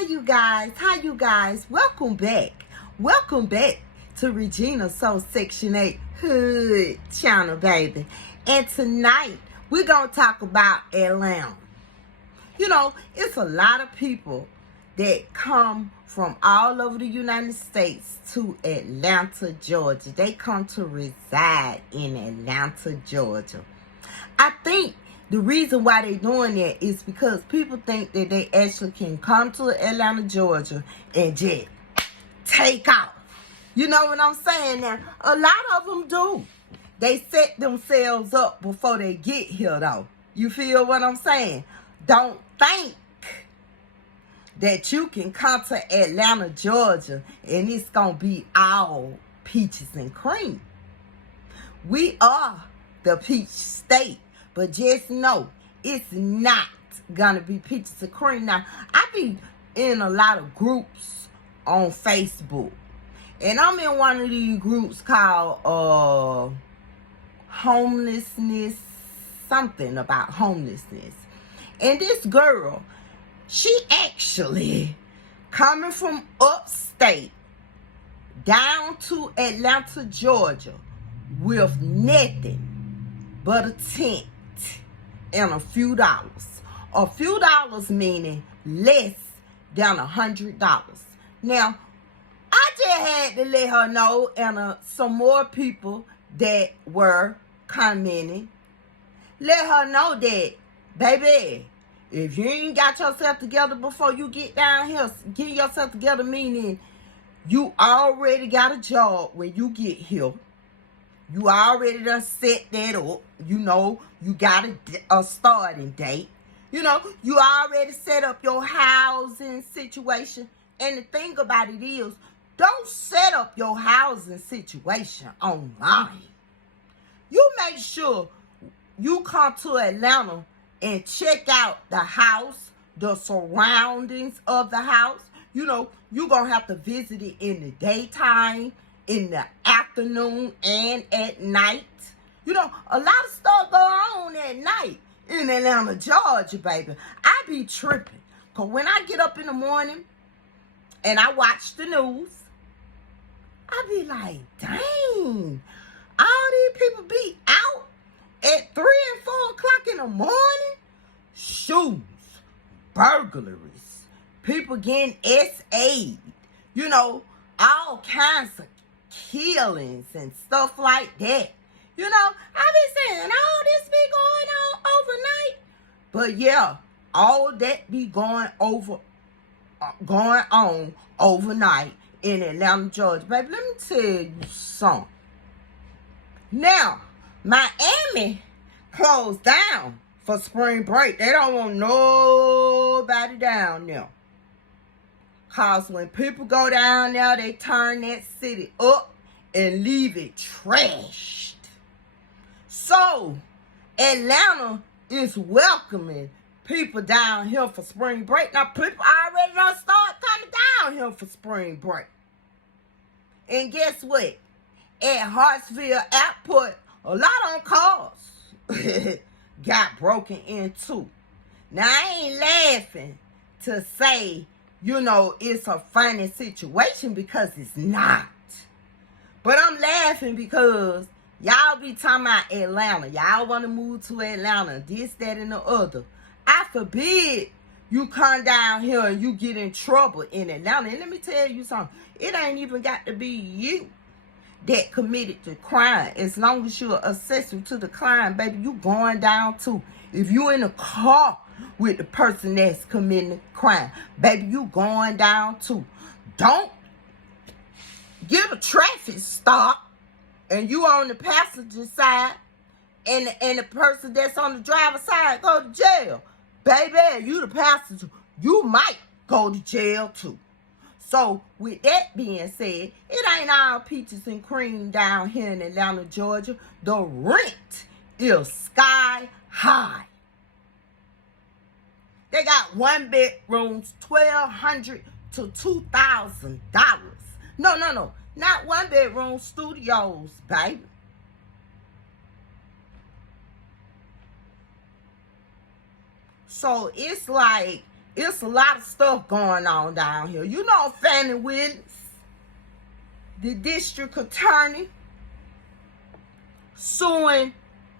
Hi you guys, welcome back to Regina Soul Section 8 Hood channel, baby. And tonight we're gonna talk about Atlanta. You know, it's a lot of people that come from all over the United States to Atlanta, Georgia. They come to reside in Atlanta, Georgia. I think the reason why they're doing that is because people think that they actually can come to Atlanta, Georgia and just take off. You know what I'm saying? Now, a lot of them do. They set themselves up before they get here, though. You feel what I'm saying? Don't think that you can come to Atlanta, Georgia, and it's going to be all peaches and cream. We are the peach state. But just know, it's not going to be peaches and cream. Now, I be in a lot of groups on Facebook. And I'm in one of these groups called homelessness, something about homelessness. And this girl, she actually coming from upstate down to Atlanta, Georgia with nothing but a tent and a few dollars. A few dollars meaning less than $100. Now, I just had to let her know, and some more people that were commenting, let her know that, baby, if you ain't got yourself together before you get down here, get yourself together, meaning you already got a job when you get here. You already done set that up. You know, you got a starting date. You know, you already set up your housing situation. And the thing about it is, don't set up your housing situation online. You make sure you come to Atlanta and check out the house, the surroundings of the house. You know, you're going to have to visit it in the daytime, in the afternoon, and at night. You know, a lot of stuff go on at night in Atlanta, Georgia, baby. I be tripping. Because when I get up in the morning and I watch the news, I be like, dang, all these people be out at 3 and 4 o'clock in the morning? Shoes, burglaries, people getting SA'd, you know, all kinds of killings and stuff like that. You know, I be saying all this be going on overnight. But yeah, all that be going on overnight in Atlanta, Georgia. Baby, let me tell you something. Now, Miami closed down for spring break. They don't want nobody down there. Because when people go down there, they turn that city up and leave it trashed. So, Atlanta is welcoming people down here for spring break. Now, people already done start coming down here for spring break. And guess what? At Hartsville Airport, a lot of cars got broken into. Now, I ain't laughing to say, you know, it's a funny situation, because it's not. But I'm laughing because y'all be talking about Atlanta. Y'all want to move to Atlanta, this, that, and the other. I forbid you come down here and you get in trouble in Atlanta. And let me tell you something. It ain't even got to be you that committed the crime. As long as you're accessory to the crime, baby, you going down too. If you in a car with the person that's committing the crime, baby, you going down too. Don't get a traffic stop and you on the passenger side and the person that's on the driver's side go to jail. Baby, you the passenger, you might go to jail too. So, with that being said, it ain't all peaches and cream down here in Atlanta, Georgia. The rent is sky high. They got one bedrooms, $1,200 to $2,000. No, not one bedroom studios, baby. So it's like it's a lot of stuff going on down here. You know, Fani Willis, the district attorney, suing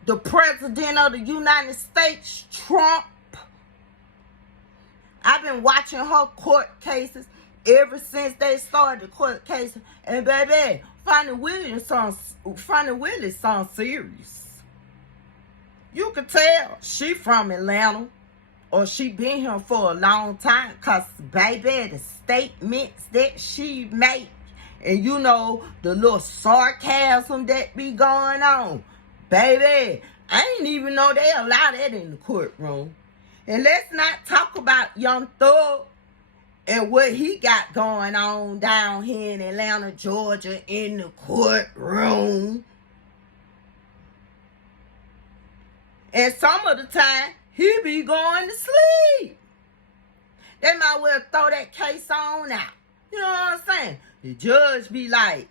the president of the United States, Trump. I've been watching her court cases ever since they started the court cases. And baby, Fani Willis sounds serious. You can tell she from Atlanta, or she been here for a long time, because baby, the statements that she make, and you know, the little sarcasm that be going on, baby, I didn't even know they allow that in the courtroom. And let's not talk about Young Thug and what he got going on down here in Atlanta, Georgia, in the courtroom. And some of the time, he be going to sleep. They might well throw that case on out. You know what I'm saying? The judge be like,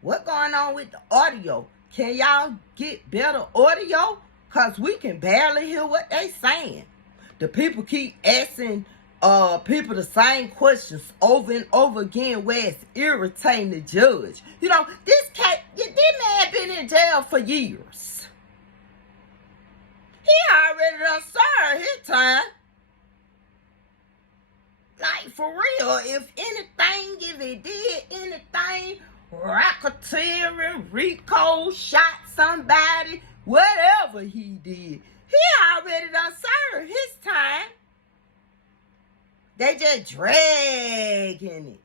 what going on with the audio? Can y'all get better audio? Because we can barely hear what they saying. The people keep asking people the same questions over and over again, where it's irritating the judge. You know, this man been in jail for years. He already done served his time. Like, for real, if he did anything, racketeering, Rico, shot somebody, whatever he did, he already done served his time. They just dragging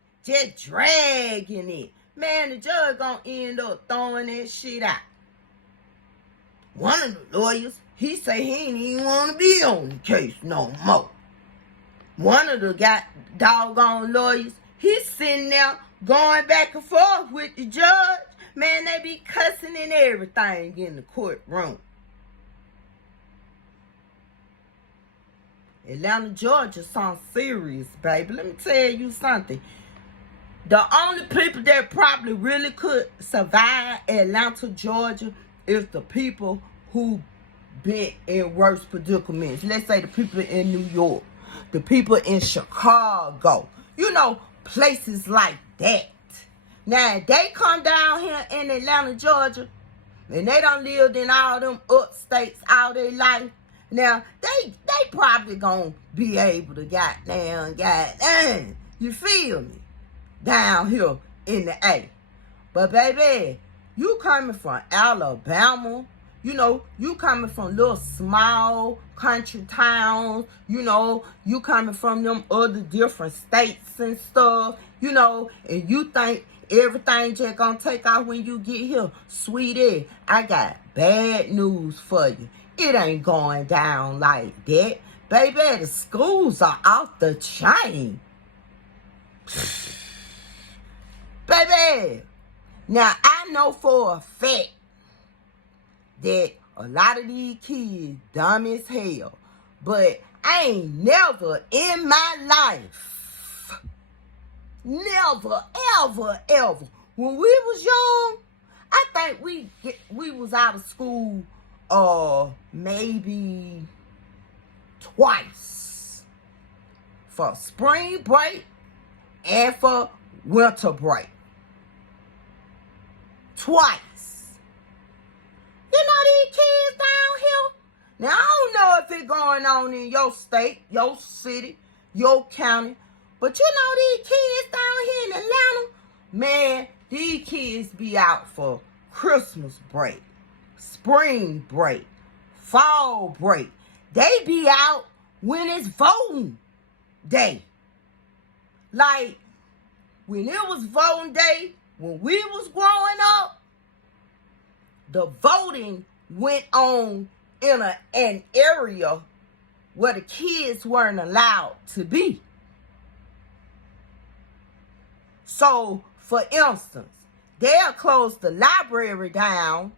it. Man, the judge gonna end up throwing that shit out. One of the lawyers, he say he ain't even want to be on the case no more. One of the doggone lawyers, he's sitting there going back and forth with the judge. Man, they be cussing and everything in the courtroom. Atlanta, Georgia sounds serious, baby. Let me tell you something. The only people that probably really could survive Atlanta, Georgia is the people who been in worse predicaments. Let's say the people in New York, the people in Chicago, you know, places like that. Now, if they come down here in Atlanta, Georgia, and they done lived in all them upstates all their life, now, they probably gonna be able to goddamn, you feel me, down here in the A. But baby, you coming from Alabama, you know, you coming from little small country towns, you know, you coming from them other different states and stuff, you know, and you think everything just gonna take off when you get here. Sweetie, I got bad news for you. It ain't going down like that. Baby, the schools are off the chain. Baby, now I know for a fact that a lot of these kids dumb as hell. But I ain't never in my life, never, ever, when we was young, I think we was out of school maybe twice, for spring break and for winter break. Twice. You know these kids down here? Now, I don't know if it's going on in your state, your city, your county, but you know these kids down here in Atlanta, man, these kids be out for Christmas break, spring break, fall break. They be out when it's voting day. Like, when it was voting day, when we was growing up, the voting went on in an area where the kids weren't allowed to be. So, for instance, they'll close the library down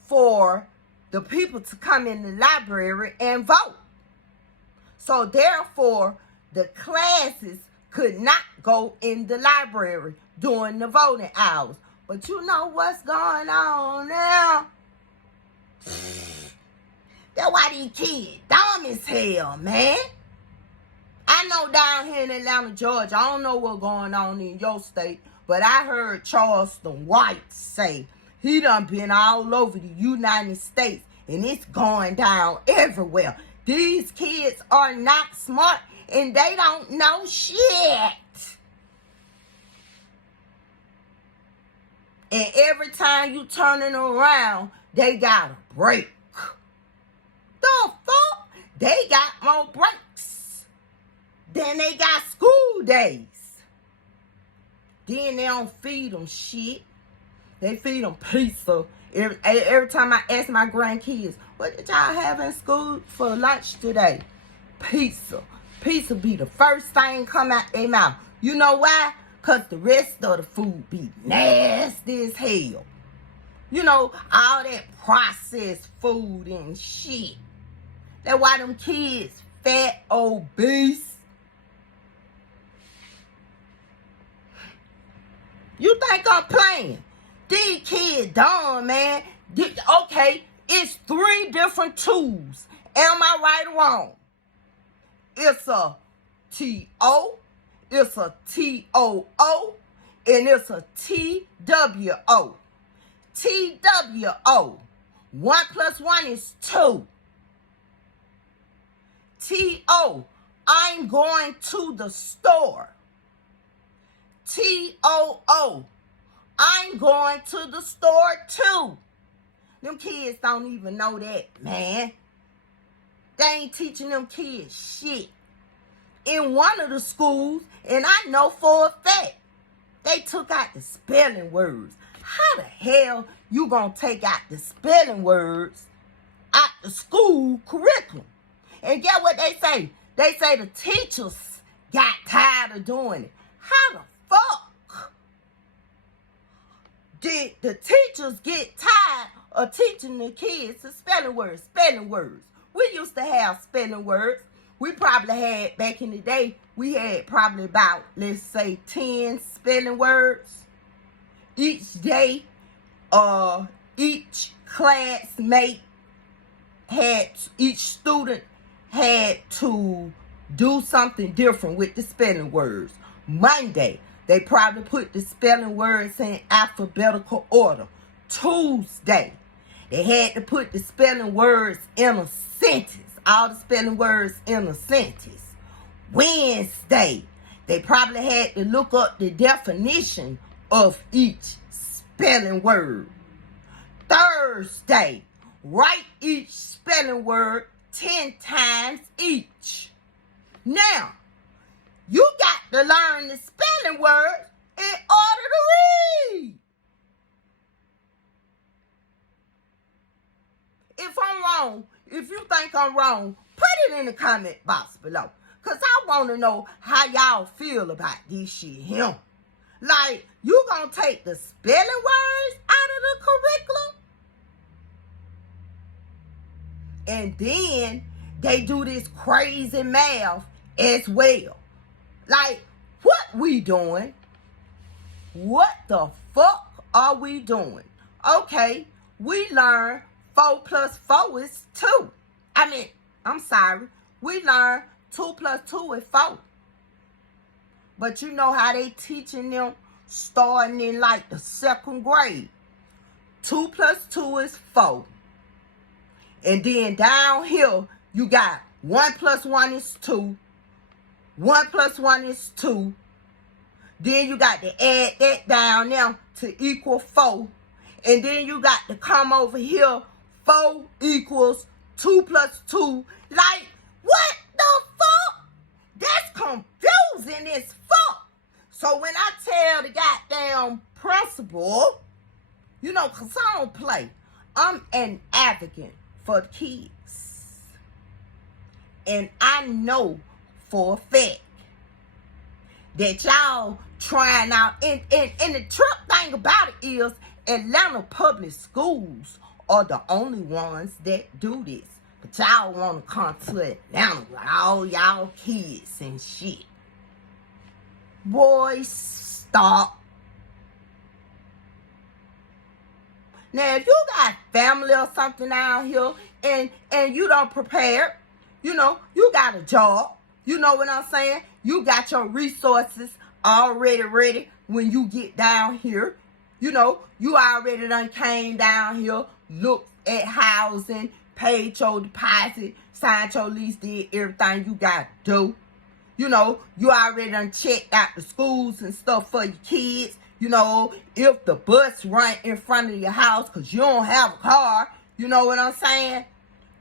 for the people to come in the library and vote. So, therefore, the classes could not go in the library during the voting hours. But you know what's going on now? That's why these kids dumb as hell, man. I know down here in Atlanta, Georgia, I don't know what's going on in your state, but I heard Charleston White say he done been all over the United States, and it's going down everywhere. These kids are not smart, and they don't know shit. And every time you turning around, they got a break. The fuck? They got more breaks than they got school days. Then they don't feed them shit. They feed them pizza. Every time I ask my grandkids, what did y'all have in school for lunch today? Pizza. Pizza be the first thing come out their mouth. You know why? Because the rest of the food be nasty as hell. You know, all that processed food and shit. That's why them kids fat, obese. You think I'm playing? These kids dumb, man. Okay, it's 3 different tools. Am I right or wrong? It's a T-O, it's a T-O-O, and it's a T-W-O. T-W-O. 1 + 1 is 2. T-O, I'm going to the store. T-O-O, I'm going to the store too. Them kids don't even know that, man. They ain't teaching them kids shit. In one of the schools, and I know for a fact, they took out the spelling words. How the hell you gonna take out the spelling words out the school curriculum? And get what they say? They say the teachers got tired of doing it. How the fuck did the teachers get tired of teaching the kids the spelling words? Spelling words. We used to have spelling words. We probably had, back in the day, we had probably about, let's say, 10 spelling words. Each day, each classmate had, each student had to do something different with the spelling words. Monday, they probably put the spelling words in alphabetical order. Tuesday, they had to put the spelling words in a sentence. All the spelling words in a sentence. Wednesday, they probably had to look up the definition of each spelling word. Thursday, write each spelling word 10 times each. Now, you got to learn the spelling words in order to read. If I'm wrong, if you think I'm wrong, put it in the comment box below. Because I want to know how y'all feel about this shit here. Like, you gonna take the spelling words out of the curriculum? And then they do this crazy math as well. Like, what we doing? What the fuck are we doing? Okay, we learn 4 + 4 is 2. I'm sorry. We learn 2 + 2 is 4. But you know how they teaching them starting in like the 2nd grade. 2 + 2 is 4. And then down here, you got 1 + 1 is 2. 1 + 1 is 2. Then you got to add that down now to equal 4. And then you got to come over here. 4 equals 2 + 2. Like, what the fuck? That's confusing as fuck. So when I tell the goddamn principal, you know, because I don't play, I'm an advocate for the kids. And I know for a fact that y'all trying out. And the trip thing about it is Atlanta public schools are the only ones that do this. But y'all want to come to Atlanta with all y'all kids and shit. Boys, stop. Now, if you got family or something out here and you don't prepare, you know, you got a job, You know what I'm saying? You got your resources already ready when you get down here. You know, you already done came down here, looked at housing, paid your deposit, signed your lease, did everything you got to do. You know, you already done checked out the schools and stuff for your kids. You know, if the bus run in front of your house because you don't have a car, you know what I'm saying?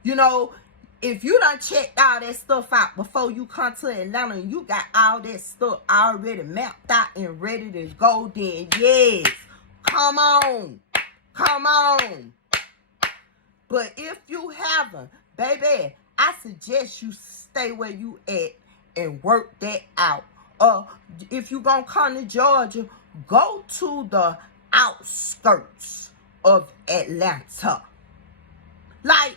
You know, if you done checked all that stuff out before you come to Atlanta and you got all that stuff already mapped out and ready to go, then yes, come on. Come on. But if you haven't, baby, I suggest you stay where you at and work that out. If you gonna come to Georgia, go to the outskirts of Atlanta. Like,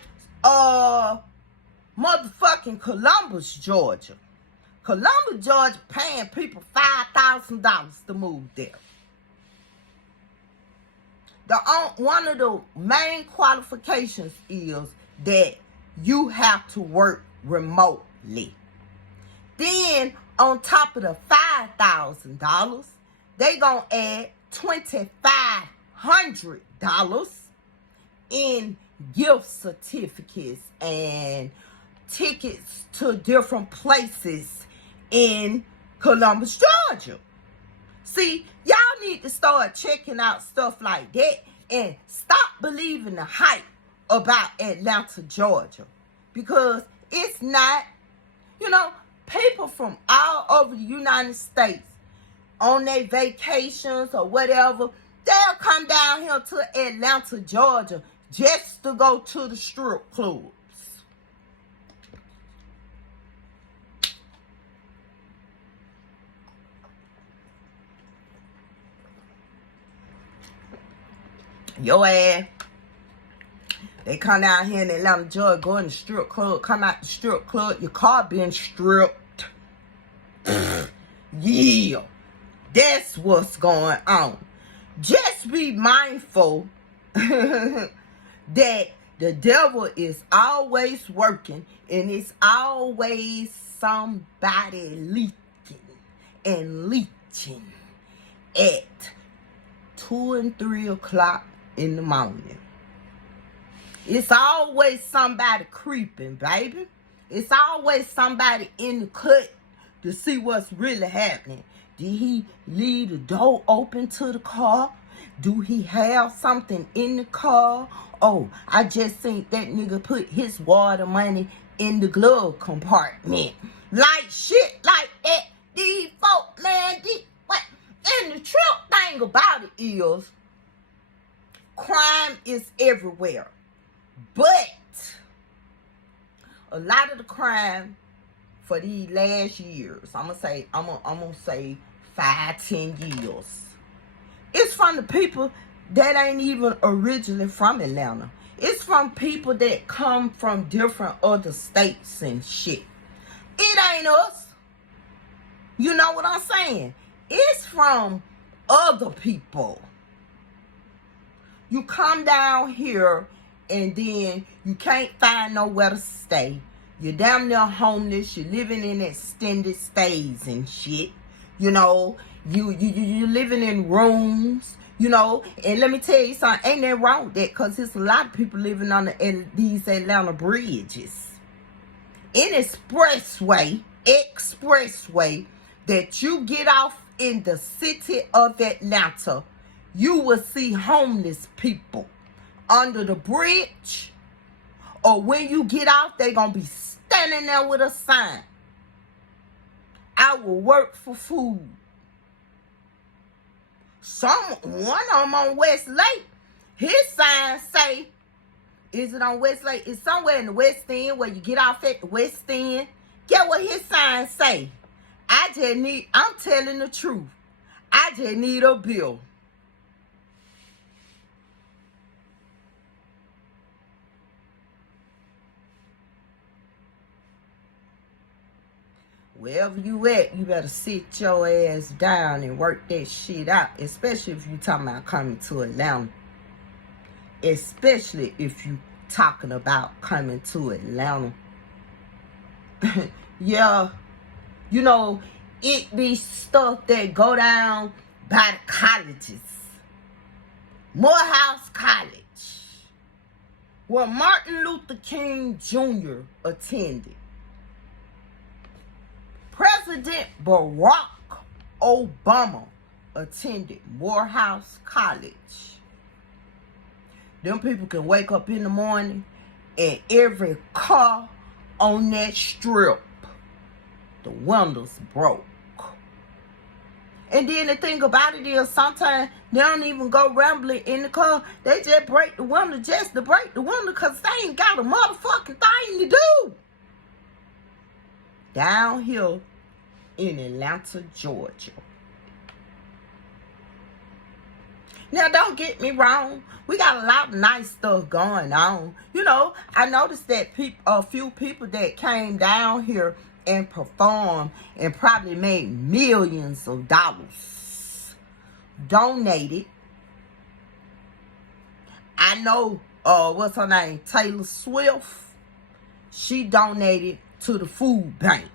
motherfucking Columbus, Georgia. Columbus, Georgia paying people $5,000 to move there. One of the main qualifications is that you have to work remotely. Then, on top of the $5,000, they gonna add $2,500 in gift certificates and tickets to different places in Columbus, Georgia. See, y'all need to start checking out stuff like that and stop believing the hype about Atlanta, Georgia. Because it's not, you know, people from all over the United States on their vacations or whatever, they'll come down here to Atlanta, Georgia just to go to the strip clubs. Your ass, they come down here in Atlanta, Georgia, go in the strip club, come out the strip club, your car being stripped. Yeah, that's what's going on. Just be mindful that the devil is always working and it's always somebody leaking and leeching at 2 and 3 o'clock in the morning. It's always somebody creeping, baby. It's always somebody in the cut to see what's really happening. Did he leave the door open to the car? Do he have something in the car? Oh, I just seen that nigga put his water money in the glove compartment. Like shit like that. These folk, man, what? And the true thing about it is, crime is everywhere. But a lot of the crime for these last years, I'm gonna say 5-10 years, it's from the people that ain't even originally from Atlanta. It's from people that come from different other states and shit. It ain't us. You know what I'm saying? It's from other people. You come down here and then you can't find nowhere to stay. You're damn near homeless. You're living in extended stays and shit. You know, you living in rooms, you know. And let me tell you something, ain't that wrong with that, because there's a lot of people living on these Atlanta bridges. In expressway that you get off in the city of Atlanta, you will see homeless people under the bridge, or when you get off, they gonna be standing there with a sign. I will work for food. One of them on West Lake, his sign say, is it on West Lake? It's somewhere in the West End where you get off at the West End. Get what his sign say? I'm telling the truth. I just need a bill. Wherever you at, you better sit your ass down and work that shit out. Especially if you talking about coming to Atlanta. Especially if you talking about coming to Atlanta. Yeah, You know, it be stuff that go down by the colleges. Morehouse College, where Martin Luther King Jr. attended. President Barack Obama attended Morehouse College. Them people can wake up in the morning and every car on that strip, the windows broke. And then the thing about it is sometimes they don't even go rambling in the car. They just break the window just to break the window because they ain't got a motherfucking thing to do. Down here in Atlanta, Georgia. Now, don't get me wrong. We got a lot of nice stuff going on. You know, I noticed that a few people that came down here and performed and probably made millions of dollars donated. I know, what's her name? Taylor Swift. She donated to the food bank.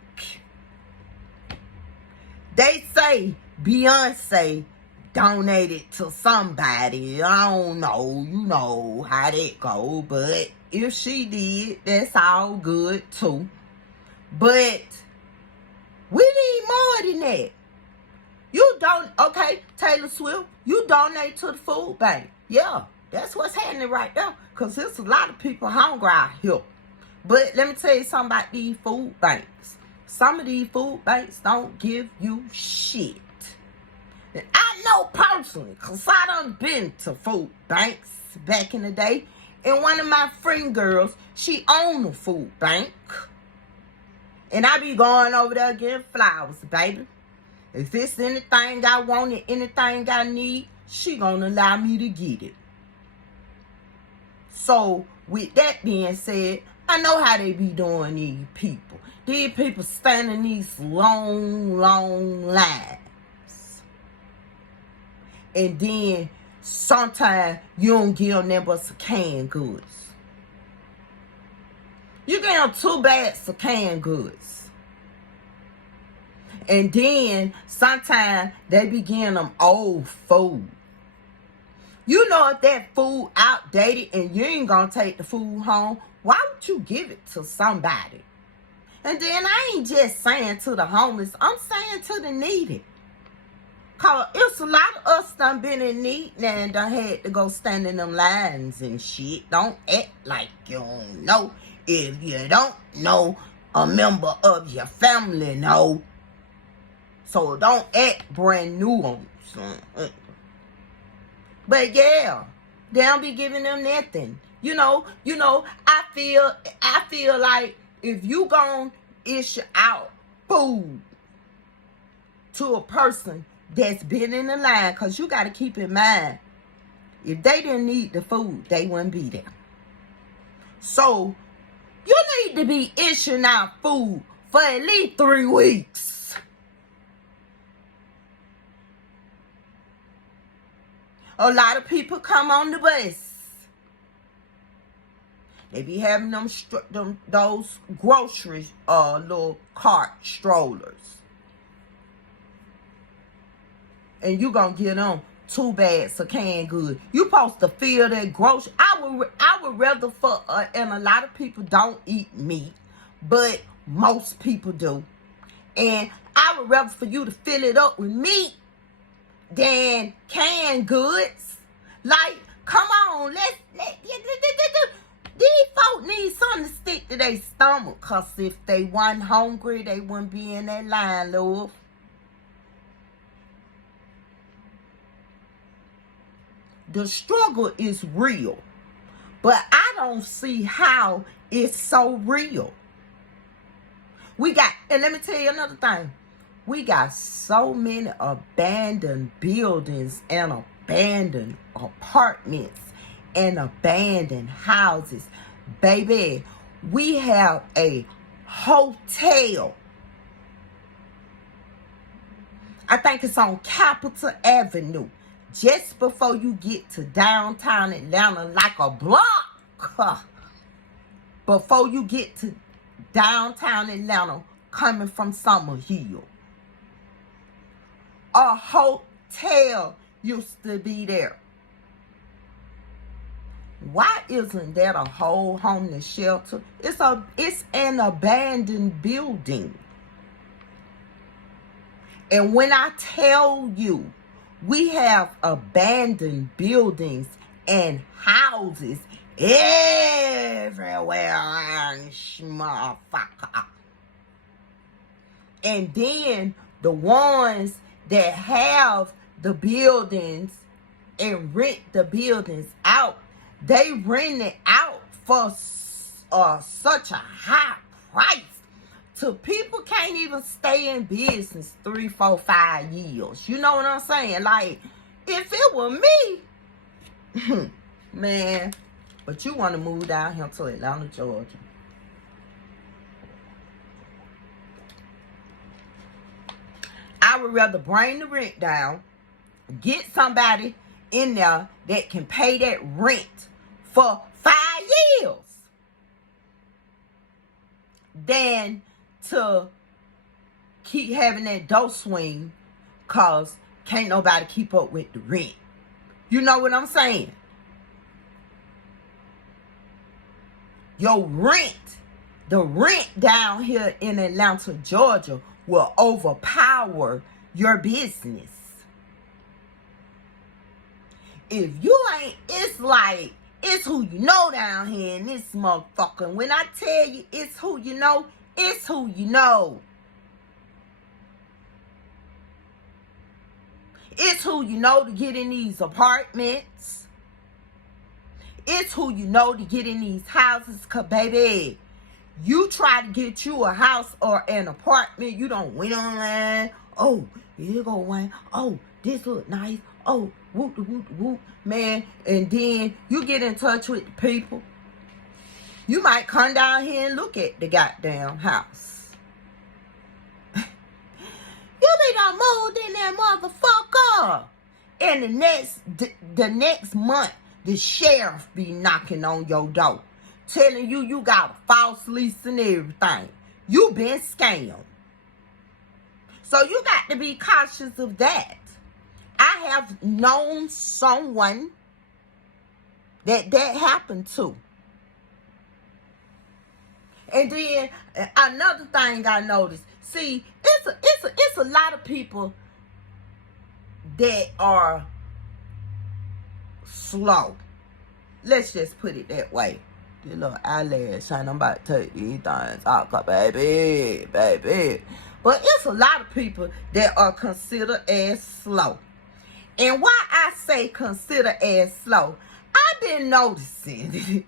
They say Beyonce donated to somebody. I don't know, you know how that go, but if she did, that's all good too. But we need more than that. You don't, okay, Taylor Swift, you donate to the food bank. Yeah, that's what's happening right there. Because there's a lot of people hungry out here. But let me tell you something about these food banks. Some of these food banks don't give you shit. And I know personally, because I done been to food banks back in the day. And one of my friend girls, she owned a food bank. And I be going over there getting flowers, baby. If it's anything I want and anything I need, she gonna allow me to get it. So, with that being said, I know how they be doing these people. These people standing these long, long lines. And then, sometimes you don't give them nothing but some canned goods. You get them 2 bags of canned goods. And then, sometimes they be getting them old food. You know if that food outdated and you ain't gonna take the food home, why would you give it to somebody? And then I ain't just saying to the homeless, I'm saying to the needy. Cause it's a lot of us done been in need and done had to go stand in them lines and shit. Don't act like you don't know. If you don't know, a member of your family know. So don't act brand new on something. But yeah, they don't be giving them nothing. You know, I feel like if you gon' issue out food to a person that's been in the line, because you got to keep in mind, if they didn't need the food, they wouldn't be there. So, you need to be issuing out food for at least 3 weeks. A lot of people come on the bus. They be having those grocery little cart strollers. And you gonna get them 2 bags of canned goods. You supposed to fill that grocery. I would rather for, and a lot of people don't eat meat, but most people do. And I would rather for you to fill it up with meat than canned goods. Like, come on, these folk need something to stick to their stomach. Cause if they weren't hungry, they wouldn't be in that line, love. The struggle is real. But I don't see how it's so real. And let me tell you another thing. We got so many abandoned buildings and abandoned apartments and abandoned houses. Baby, we have a hotel. I think it's on Capitol Avenue. Just before you get to downtown Atlanta, like a block. Before you get to downtown Atlanta, coming from Summerhill. A hotel used to be there. Why isn't that a whole homeless shelter? It's an abandoned building. And when I tell you, we have abandoned buildings and houses everywhere, motherfucker. And then the ones that have the buildings and rent the buildings out, they rent it out for such a high price to people can't even stay in business 3, 4, 5 years. You know what I'm saying? Like, if it were me, man, but you want to move down here to Atlanta, Georgia. I would rather bring the rent down, get somebody in there that can pay that rent for 5 years than to keep having that door swing because can't nobody keep up with the rent. You know what I'm saying? Your rent, the rent down here in Atlanta, Georgia will overpower your business. If you ain't, it's like, it's who you know down here in this motherfucker. And when I tell you it's who you know, it's who you know. It's who you know to get in these apartments. It's who you know to get in these houses. Cause baby, you try to get you a house or an apartment, you don't went online. Oh, here go one. Oh, this look nice. Oh, whoop, whoop, whoop, man. And then you get in touch with the people. You might come down here and look at the goddamn house. You be done moved in that motherfucker. And the next month, the sheriff be knocking on your door, telling you got a false lease and everything. You been scammed. So you got to be cautious of that. I have known someone that happened to. And then another thing I noticed, see, it's a lot of people that are slow. Let's just put it that way. The little eyelash, I'm about to take these things out, baby. But it's a lot of people that are considered as slow. And why I say consider as slow, I've been noticing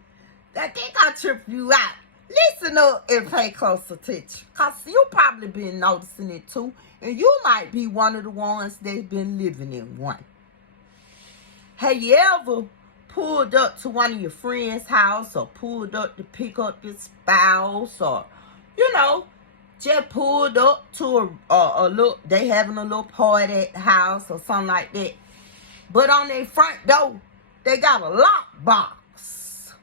that they got to trip you out. Listen up and pay close attention. Because you probably been noticing it too. And you might be one of the ones that's been living in one. Have you ever pulled up to one of your friend's house or pulled up to pick up your spouse or, just pulled up to a little, they having a little party at the house or something like that. But on their front door, they got a lockbox.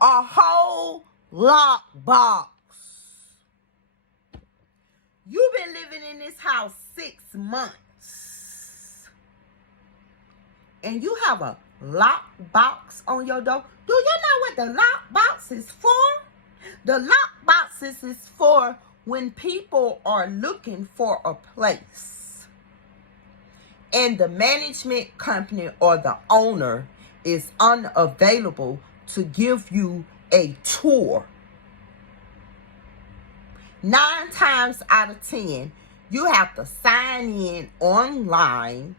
A whole lockbox. You've been living in this house 6 months. And you have a lockbox on your door. Do you know what the lockbox is for? The lockboxes is for when people are looking for a place. And the management company or the owner is unavailable to give you a tour. 9 times out of 10, you have to sign in online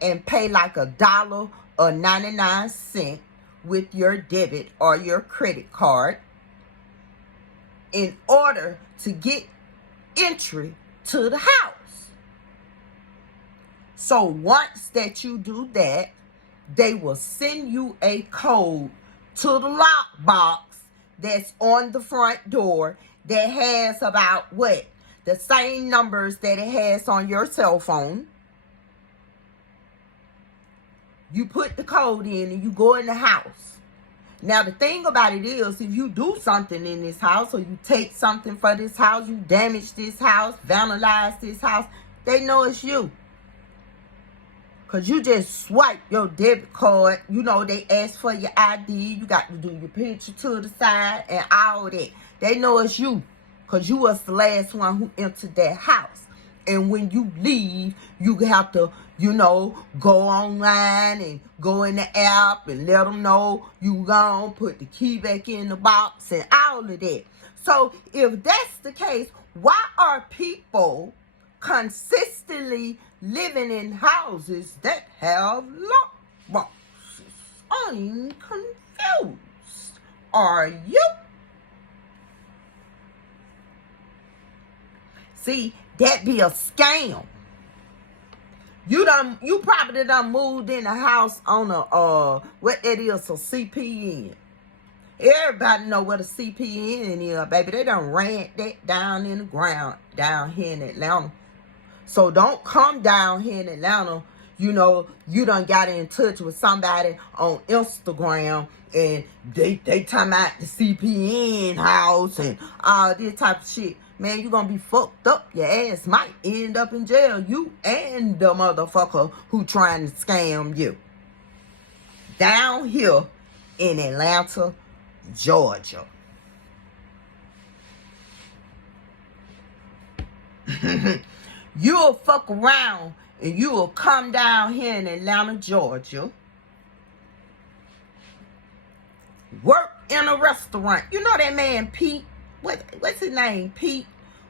and pay like $1 or 99 cents with your debit or your credit card in order to get entry to the house. So once that you do that, they will send you a code to the lockbox that's on the front door that has about the same numbers that it has on your cell phone. You put the code in and you go in the house. Now, the thing about it is, if you do something in this house, or you take something for this house, you damage this house, vandalize this house, they know it's you. Because you just swipe your debit card. You know, they ask for your ID. You got to do your picture to the side and all that. They know it's you. Because you was the last one who entered that house. And when you leave, you have to, you know, go online and go in the app and let them know you gone, put the key back in the box and all of that. So if that's the case, why are people consistently living in houses that have lock boxes? I'm confused. Are you? See, that be a scam. You probably done moved in a house on a what it is, a CPN. Everybody know what a CPN is, baby. They done ran that down in the ground down here in Atlanta. So don't come down here in Atlanta, you know, you done got in touch with somebody on Instagram and they talking about the CPN house and all this type of shit. Man, you gonna be fucked up. Your ass might end up in jail. You and the motherfucker who trying to scam you. Down here in Atlanta, Georgia. You'll fuck around and you will come down here in Atlanta, Georgia. Work in a restaurant. You know that man Pete? What's his name? Pete,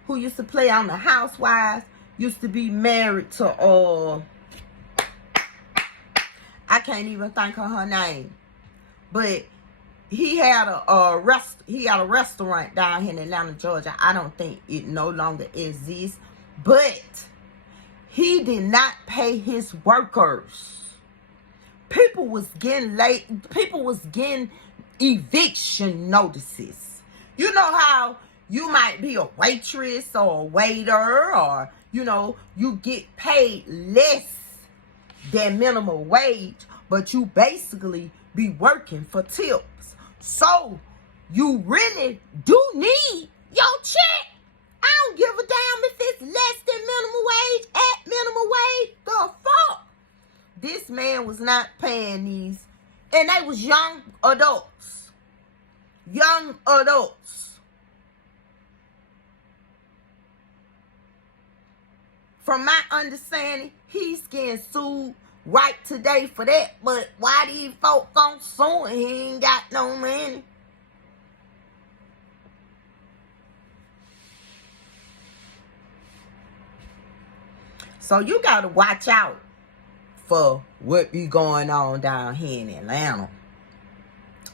who used to play on the Housewives, used to be married to I can't even think of her name. But he had a restaurant down here in Atlanta, Georgia. I don't think it no longer exists. But he did not pay his workers. People was getting late. People was getting eviction notices. You know how you might be a waitress or a waiter, or, you know, you get paid less than minimum wage, but you basically be working for tips. So you really do need your check. I don't give a damn if it's less than minimum wage, at minimum wage, the fuck. This man was not paying these, and they was young adults. Young adults. From my understanding, he's getting sued right today for that, but why these folk gon' sue him? He ain't got no money. So you gotta watch out for what be going on down here in Atlanta.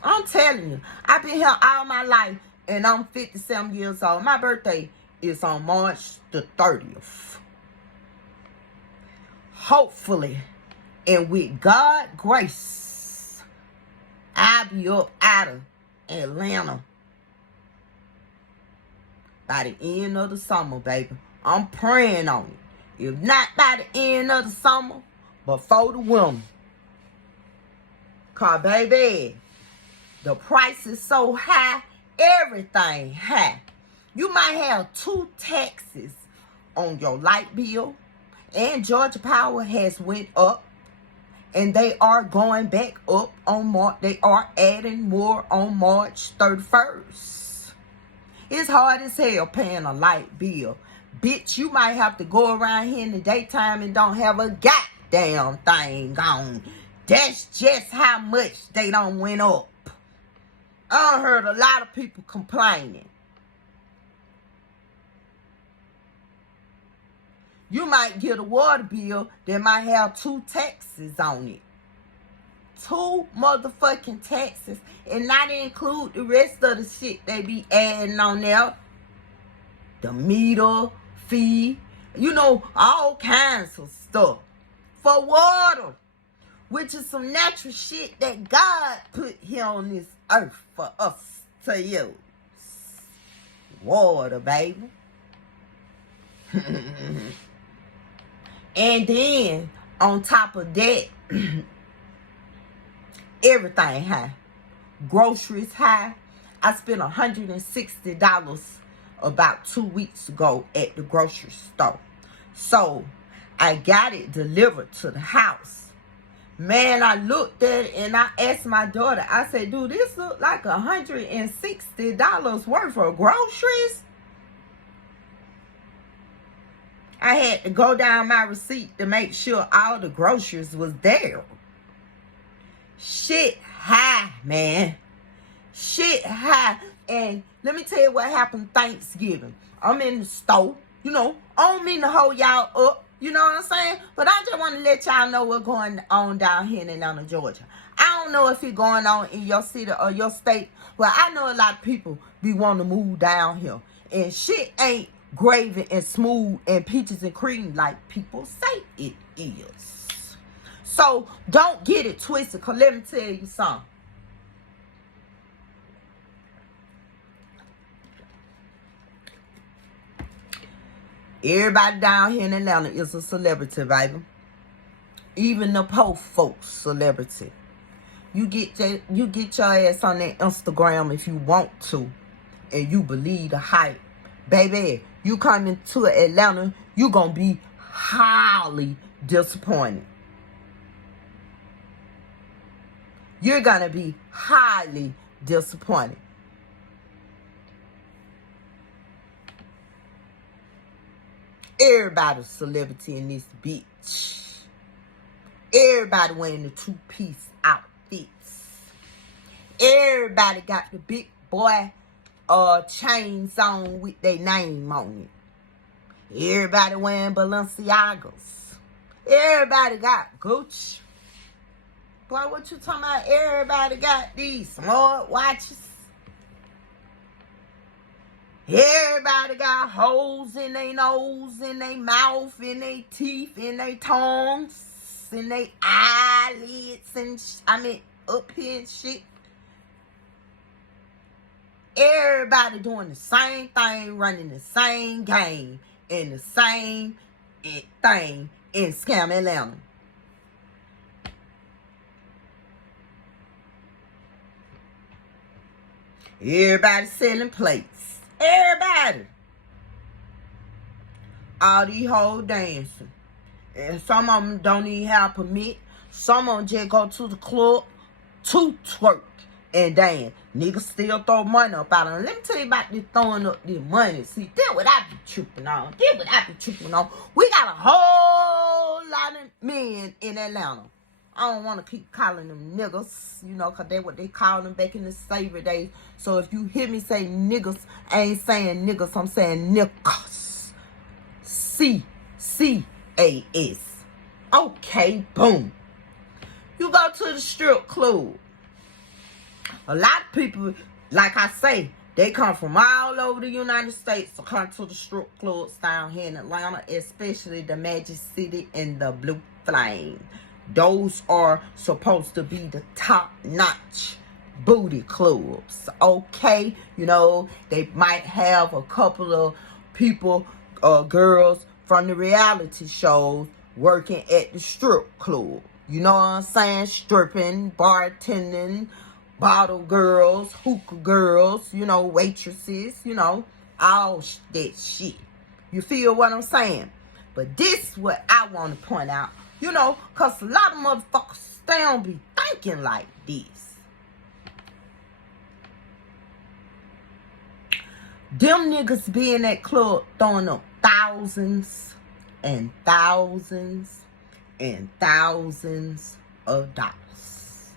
I'm telling you, I've been here all my life, and I'm 57 years old. My birthday is on March the 30th. Hopefully, and with God's grace, I'll be up out of Atlanta by the end of the summer, baby. I'm praying on it. If not by the end of the summer, before the winter. Cause baby, the price is so high, everything high. You might have 2 taxes on your light bill, and Georgia Power has went up, and they are going back up on March. They are adding more on March 31st. It's hard as hell paying a light bill. Bitch, you might have to go around here in the daytime and don't have a goddamn thing on. That's just how much they done went up. I heard a lot of people complaining. You might get a water bill that might have 2 taxes on it. 2 motherfucking taxes. And not include the rest of the shit they be adding on there. The meter fee. You know, all kinds of stuff. For water. Which is some natural shit that God put here on this earth for us to use. Water, baby. And then, on top of that, everything high. groceries high. I spent $160 about 2 weeks ago at the grocery store. So I got it delivered to the house. Man, I looked at it and I asked my daughter, I said, "Do this look like $160 worth of groceries?" I had to go down my receipt to make sure all the groceries was there. Shit high, man. Shit high. And let me tell you what happened Thanksgiving. I'm in the store. You know, I don't mean to hold y'all up. You know what I'm saying? But I just want to let y'all know what's going on down here in Atlanta, Georgia. I don't know if it's going on in your city or your state, but I know a lot of people be wanting to move down here. And shit ain't gravy and smooth and peaches and cream like people say it is. So don't get it twisted, because let me tell you something. Everybody down here in Atlanta is a celebrity, baby. Even the poor folks celebrity. You get your ass on that Instagram if you want to, and you believe the hype. Baby, you come into Atlanta, you gonna be highly disappointed. You're gonna be highly disappointed. Everybody's celebrity in this bitch. Everybody wearing the two-piece outfits. Everybody got the big boy chains on with their name on it. Everybody wearing Balenciagas. Everybody got Gucci. Boy, what you talking about? Everybody got these smart watches. Everybody got holes in their nose, in their mouth, in their teeth, in their tongues, in their eyelids, and up here and shit. Everybody doing the same thing, running the same game, and the same thing in Scam Atlanta. Everybody selling plates. Everybody. All these hoes dancing. And some of them don't even have permit. Some of them just go to the club to twerk and dance. Niggas still throw money up out of them. Let me tell you about this throwing up this money. See, that's what I be tripping on. We got a whole lot of men in Atlanta. I don't want to keep calling them niggas, you know, because that's what they called them back in the slavery days. So if you hear me say niggas, I ain't saying niggas, I'm saying niggas. C-C-A-S. Okay, boom. You go to the strip club. A lot of people, like I say, they come from all over the United States to come to the strip clubs down here in Atlanta, especially the Magic City and the Blue Flame. Those are supposed to be the top-notch booty clubs, okay? You know, they might have a couple of people, girls from the reality shows working at the strip club. You know what I'm saying? Stripping, bartending, bottle girls, hookah girls, you know, waitresses, you know, all that shit. You feel what I'm saying? But this is what I want to point out. You know, because a lot of motherfuckers, they don't be thinking like this. Them niggas be in that club throwing up thousands and thousands and thousands of dollars.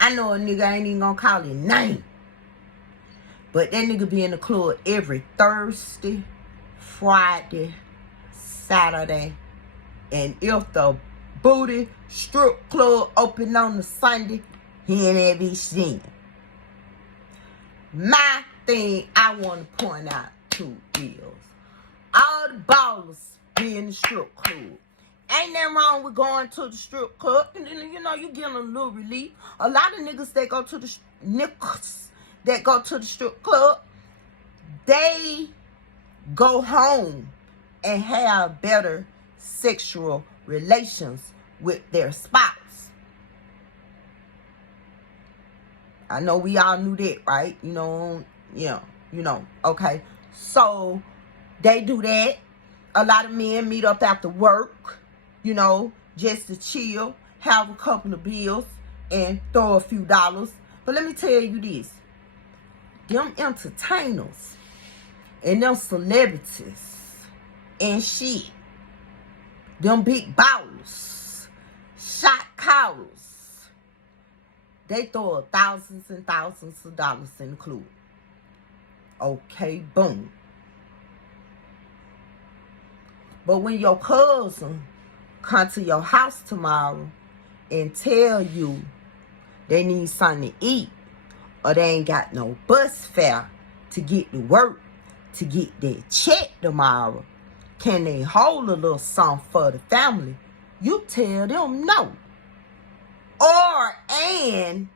I know a nigga ain't even gonna call his name. But that nigga be in the club every Thursday, Friday, Saturday, and if the booty strip club open on the Sunday, he ain't that bitch then. My thing I want to point out too is all the ballers be in the strip club. Ain't nothing wrong with going to the strip club. And then, you know, you getting a little relief. A lot of niggas that go to the strip club, they go home and have better sexual relations with their spouse. I know we all knew that, right? Okay. So they do that. A lot of men meet up after work, just to chill, have a couple of bills, and throw a few dollars. But let me tell you this. Them entertainers and them celebrities and shit, them big ballers, shot callers, they throw thousands and thousands of dollars in the club. Okay, boom. But when your cousin come to your house tomorrow and tell you they need something to eat, or they ain't got no bus fare to get to work, to get their check tomorrow, can they hold a little something for the family? You tell them no. And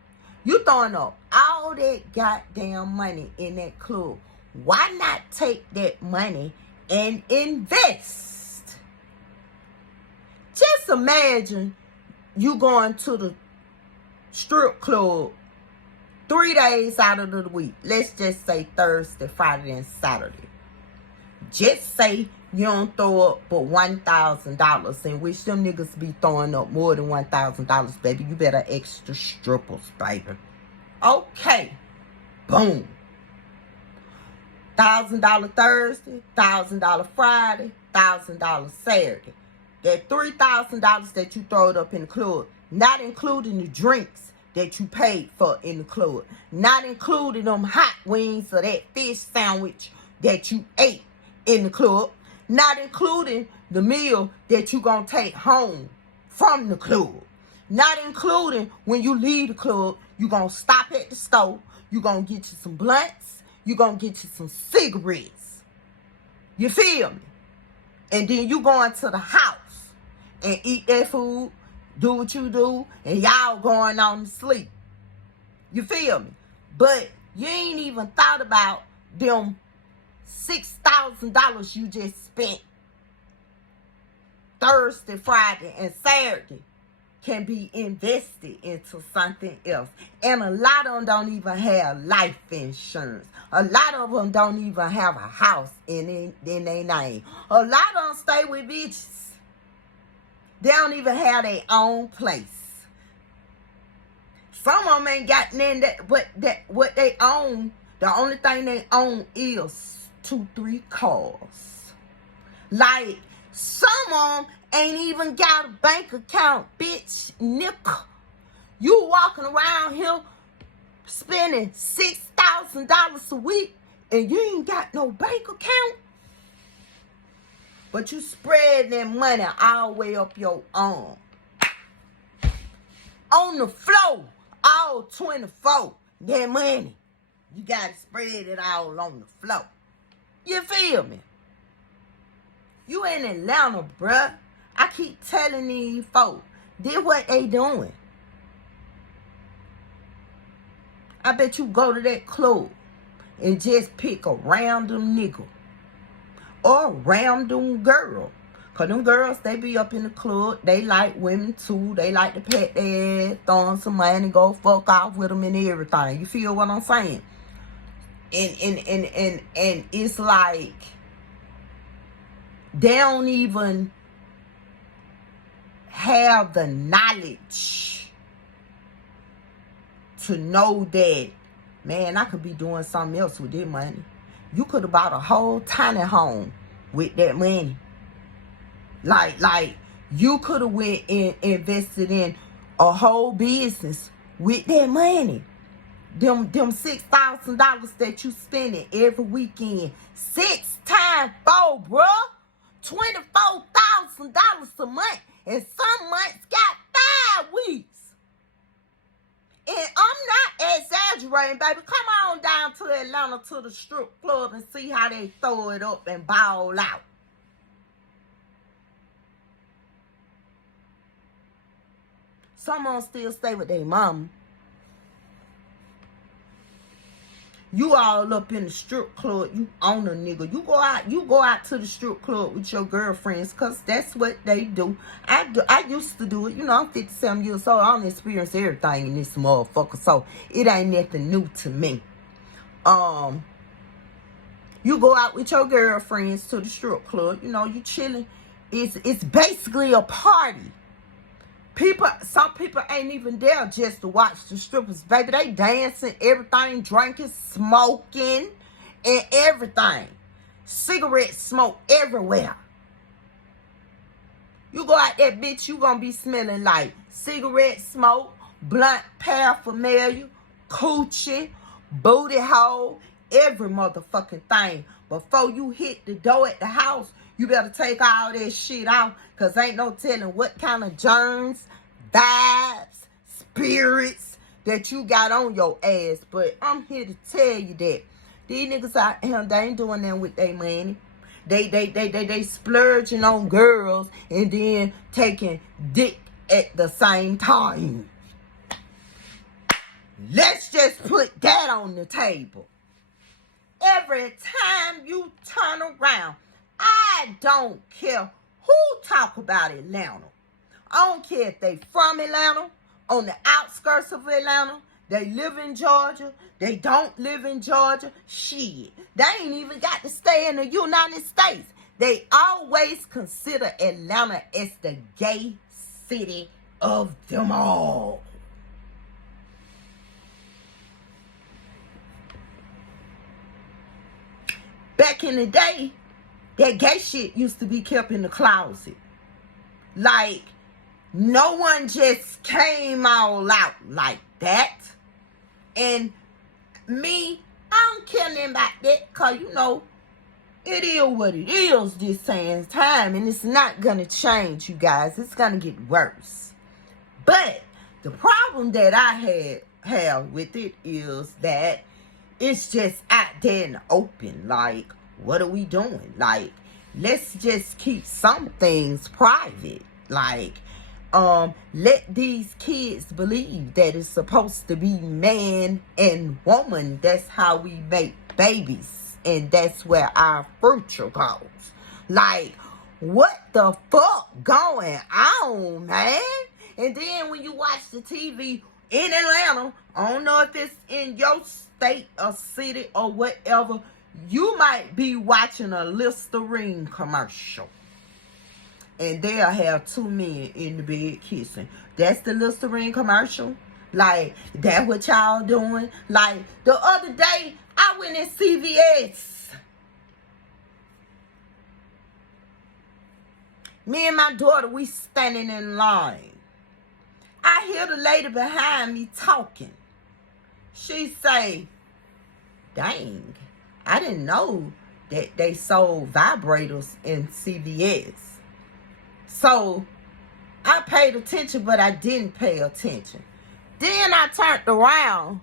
you throwing up all that goddamn money in that club. Why not take that money and invest? Just imagine you going to the strip club 3 days out of the week. Let's just say Thursday, Friday, and Saturday. Just say you don't throw up but $1,000, in which them niggas be throwing up more than $1,000, baby. You better extra strippers, baby. Okay. Boom. $1,000 Thursday, $1,000 Friday, $1,000 Saturday. That $3,000 that you throwed up in the club, not including the drinks that you paid for in the club, not including them hot wings or that fish sandwich that you ate in the club, not including the meal that you gonna take home from the club, not including when you leave the club, you gonna stop at the store, you gonna get you some blunts, you gonna get you some cigarettes. You feel me? And then you going to the house and eat that food, do what you do, and y'all going on to sleep. You feel me? But you ain't even thought about them $6,000 you just spent Thursday, Friday, and Saturday can be invested into something else. And a lot of them don't even have life insurance. A lot of them don't even have a house in their name. A lot of them stay with bitches. They don't even have their own place. Some of them ain't got nothing what they own. The only thing they own is 2-3 cars. Like, some of them ain't even got a bank account, bitch, nigga. You walking around here spending $6,000 a week and you ain't got no bank account? But you spread that money all the way up your arm. On the floor, all 24, that money. You got to spread it all on the floor. You feel me? You in Atlanta, bruh. I keep telling these folks, this what they doing. I bet you go to that club and just pick a random nigga or a random girl. Because them girls, they be up in the club. They like women too. They like to pet their ass, throw them some money, go fuck off with them and everything. You feel what I'm saying? And it's like they don't even have the knowledge to know that, man, I could be doing something else with that money. You could have bought a whole tiny home with that money. Like you could have went and invested in a whole business with that money. Them $6,000 that you spending every weekend. 6 times 4, bruh. $24,000 a month. And some months got 5 weeks. And I'm not exaggerating, baby. Come on down to Atlanta to the strip club and see how they throw it up and ball out. Some of them still stay with their mom. You all up in the strip club, you own a nigga. You go out to the strip club with your girlfriends, cause that's what they do. I used to do it. You know, I'm 57 years old. I don't experience everything in this motherfucker, so it ain't nothing new to me. You go out with your girlfriends to the strip club. You know, you chilling. It's basically a party. Some people ain't even there just to watch the strippers, baby. They dancing, everything, drinking, smoking, and everything. Cigarette smoke everywhere. You go out there, bitch, you gonna be smelling like cigarette smoke, blunt paraphernalia, coochie, booty hole, every motherfucking thing. Before you hit the door at the house, you better take all that shit out, because ain't no telling what kind of germs, vibes, spirits that you got on your ass. But I'm here to tell you that these niggas out here, they ain't doing that with their money. They splurging on girls and then taking dick at the same time. Let's just put that on the table. Every time you turn around, I don't care who talk about Atlanta. I don't care if they from Atlanta, on the outskirts of Atlanta, they live in Georgia, they don't live in Georgia. Shit, they ain't even got to stay in the United States. They always consider Atlanta as the gay city of them all. Back in the day, that gay shit used to be kept in the closet. Like, no one just came all out like that. And me, I don't care nothing about that, because, you know, it is what it is this time. And it's not going to change, you guys. It's going to get worse. But the problem that I have with it is that it's just out there in the open. Like, what are we doing? Like, let's just keep some things private. Like, let these kids believe that it's supposed to be man and woman. That's how we make babies. And that's where our future goes. Like, what the fuck going on, man? And then when you watch the TV in Atlanta, I don't know if it's in your state or city or whatever, you might be watching a Listerine commercial. And they'll have two men in the bed kissing. That's the Listerine commercial? Like, that what y'all doing? Like, the other day, I went in CVS. Me and my daughter, we standing in line. I hear the lady behind me talking. She say, dang, I didn't know that they sold vibrators in CVS. So I paid attention, but I didn't pay attention. Then I turned around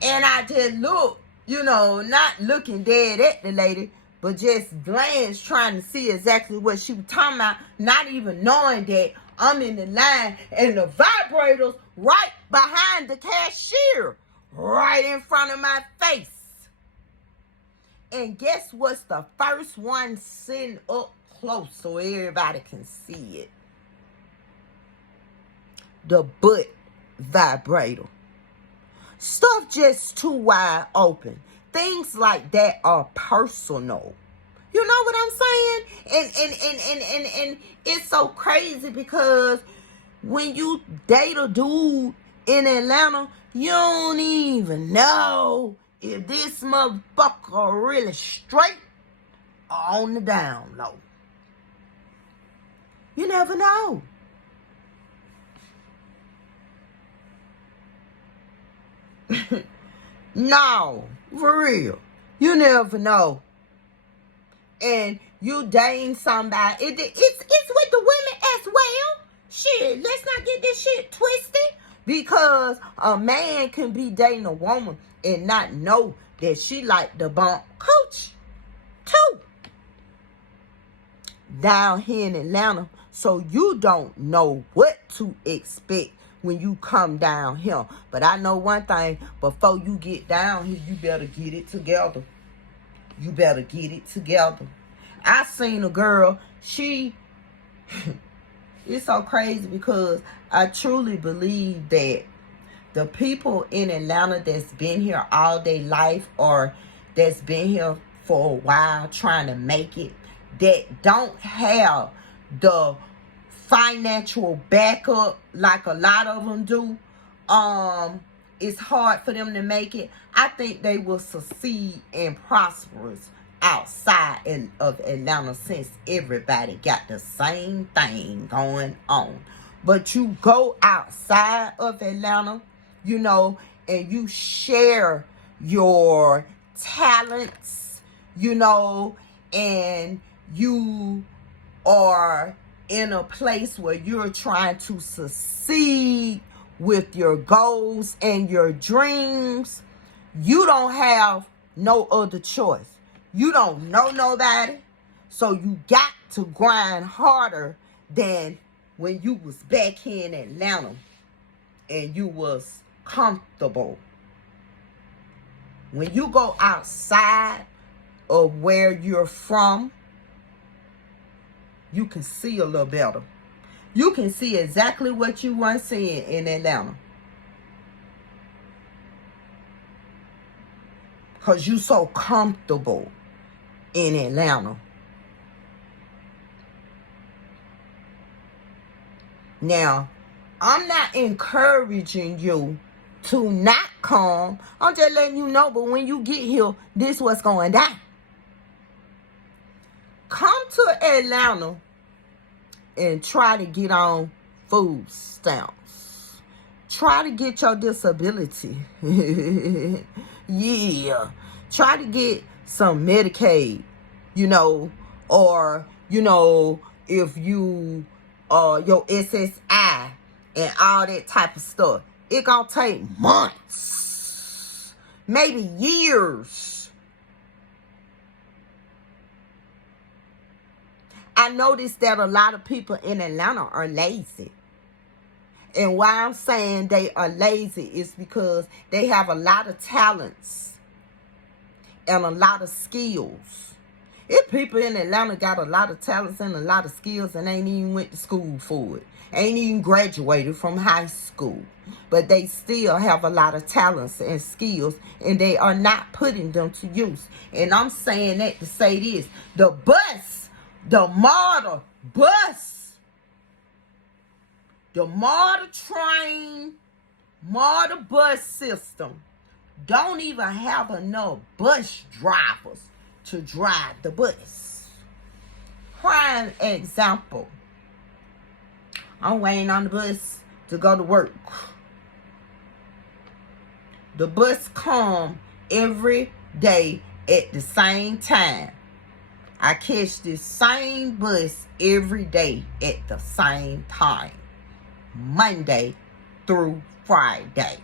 and I just looked, you know, not looking dead at the lady, but just glance trying to see exactly what she was talking about, not even knowing that I'm in the line and the vibrators right behind the cashier, right in front of my face. And guess what's the first one sitting up close so everybody can see it? The butt vibrator. Stuff just too wide open. Things like that are personal. You know what I'm saying? And it's so crazy because when you date a dude in Atlanta, you don't even know if this motherfucker really straight or on the down low. You never know. No, for real. You never know. And you dating somebody. It's with the women as well. Shit, let's not get this shit twisted. Because a man can be dating a woman and not know that she like the bump cooch too. Down here in Atlanta. So you don't know what to expect when you come down here. But I know one thing, before you get down here, you better get it together. You better get it together. I seen a girl, it's so crazy because I truly believe that the people in Atlanta that's been here all their life or that's been here for a while trying to make it, that don't have the financial backup like a lot of them do, it's hard for them to make it. I think they will succeed and prosperous outside of Atlanta since everybody got the same thing going on. But you go outside of Atlanta, you know, and you share your talents, you know, and you are in a place where you're trying to succeed with your goals and your dreams, you don't have no other choice. You don't know nobody, so you got to grind harder than when you was back here in Atlanta and you was comfortable. When you go outside of where you're from, you can see a little better. You can see exactly what you weren't seeing in Atlanta. Because you so comfortable in Atlanta. Now, I'm not encouraging you to not come. I'm just letting you know, but when you get here, this what's going down. Come to Atlanta and try to get on food stamps. Try to get your disability. Yeah. Try to get some Medicaid, you know, or, you know, if you, your SSI and all that type of stuff. It gonna take months, maybe years. I noticed that a lot of people in Atlanta are lazy. And why I'm saying they are lazy is because they have a lot of talents and a lot of skills. If people in Atlanta got a lot of talents and a lot of skills and ain't even went to school for it, ain't even graduated from high school, but they still have a lot of talents and skills and they are not putting them to use. And I'm saying that to say this: the MARTA train, MARTA bus system don't even have enough bus drivers to drive the bus. Prime example. I'm waiting on the bus to go to work. The bus come every day at the same time. I catch this same bus every day at the same time. Monday through Friday.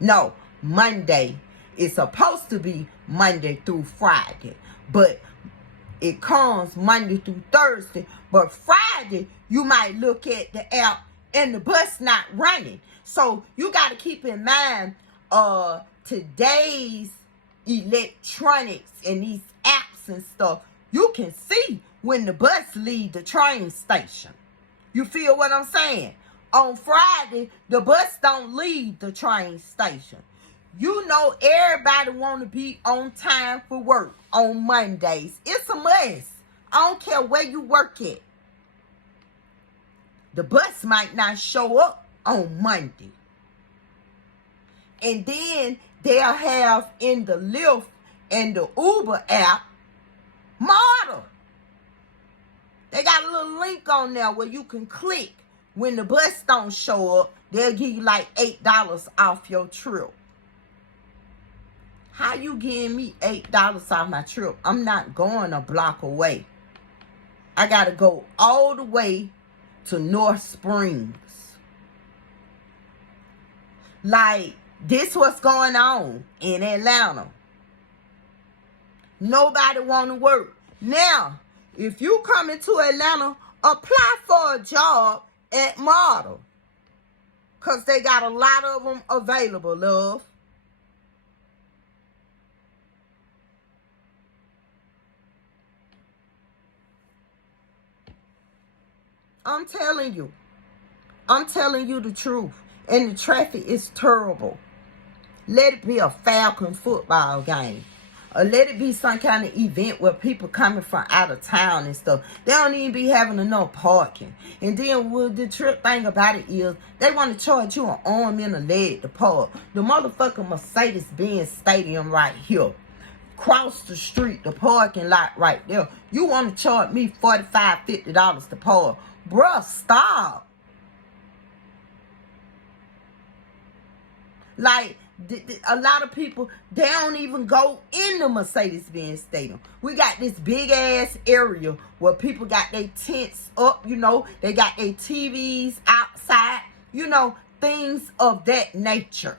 No, Monday. It's supposed to be Monday through Friday. But it comes Monday through Thursday. But Friday, you might look at the app and the bus not running. So you got to keep in mind today's electronics and these apps and stuff. You can see when the bus leave the train station. You feel what I'm saying? On Friday, the bus don't leave the train station. You know everybody want to be on time for work on Mondays. It's a must. I don't care where you work at. The bus might not show up on Monday. And then they'll have in the Lyft and the Uber app, MARTA. They got a little link on there where you can click. When the bus don't show up, they'll give you like $8 off your trip. How you getting me $8 off my trip? I'm not going a block away. I got to go all the way to North Springs. Like, this what's going on in Atlanta. Nobody want to work. Now, if you come into Atlanta, apply for a job at MARTA. Because they got a lot of them available, love. I'm telling you. I'm telling you the truth. And the traffic is terrible. Let it be a Falcon football game. Or let it be some kind of event where people coming from out of town and stuff. They don't even be having enough parking. And then the trick thing about it is they want to charge you an arm and a leg to park. The motherfucking Mercedes-Benz Stadium right here. Cross the street, the parking lot right there. You want to charge me $45, $50 to park. Bruh, stop. Like, a lot of people, they don't even go in the Mercedes-Benz Stadium. We got this big-ass area where people got their tents up, you know. They got their TVs outside, you know, things of that nature.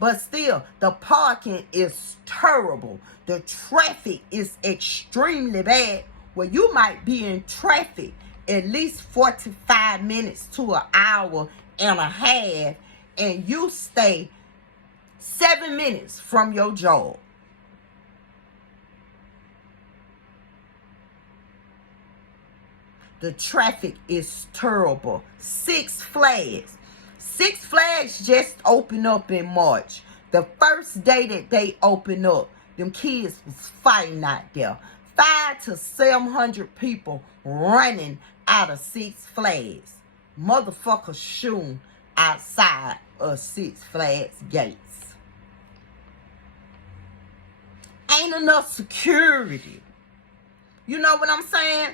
But still, the parking is terrible. The traffic is extremely bad. Where you might be in traffic at least 45 minutes to an hour and a half, and you stay 7 minutes from your job. The traffic is terrible. Six Flags just opened up in March. The first day that they opened up, them kids was fighting out there. 500 to 700 people running out of Six Flags. Motherfuckers shooting outside of Six Flags gates. Ain't enough security. You know what I'm saying?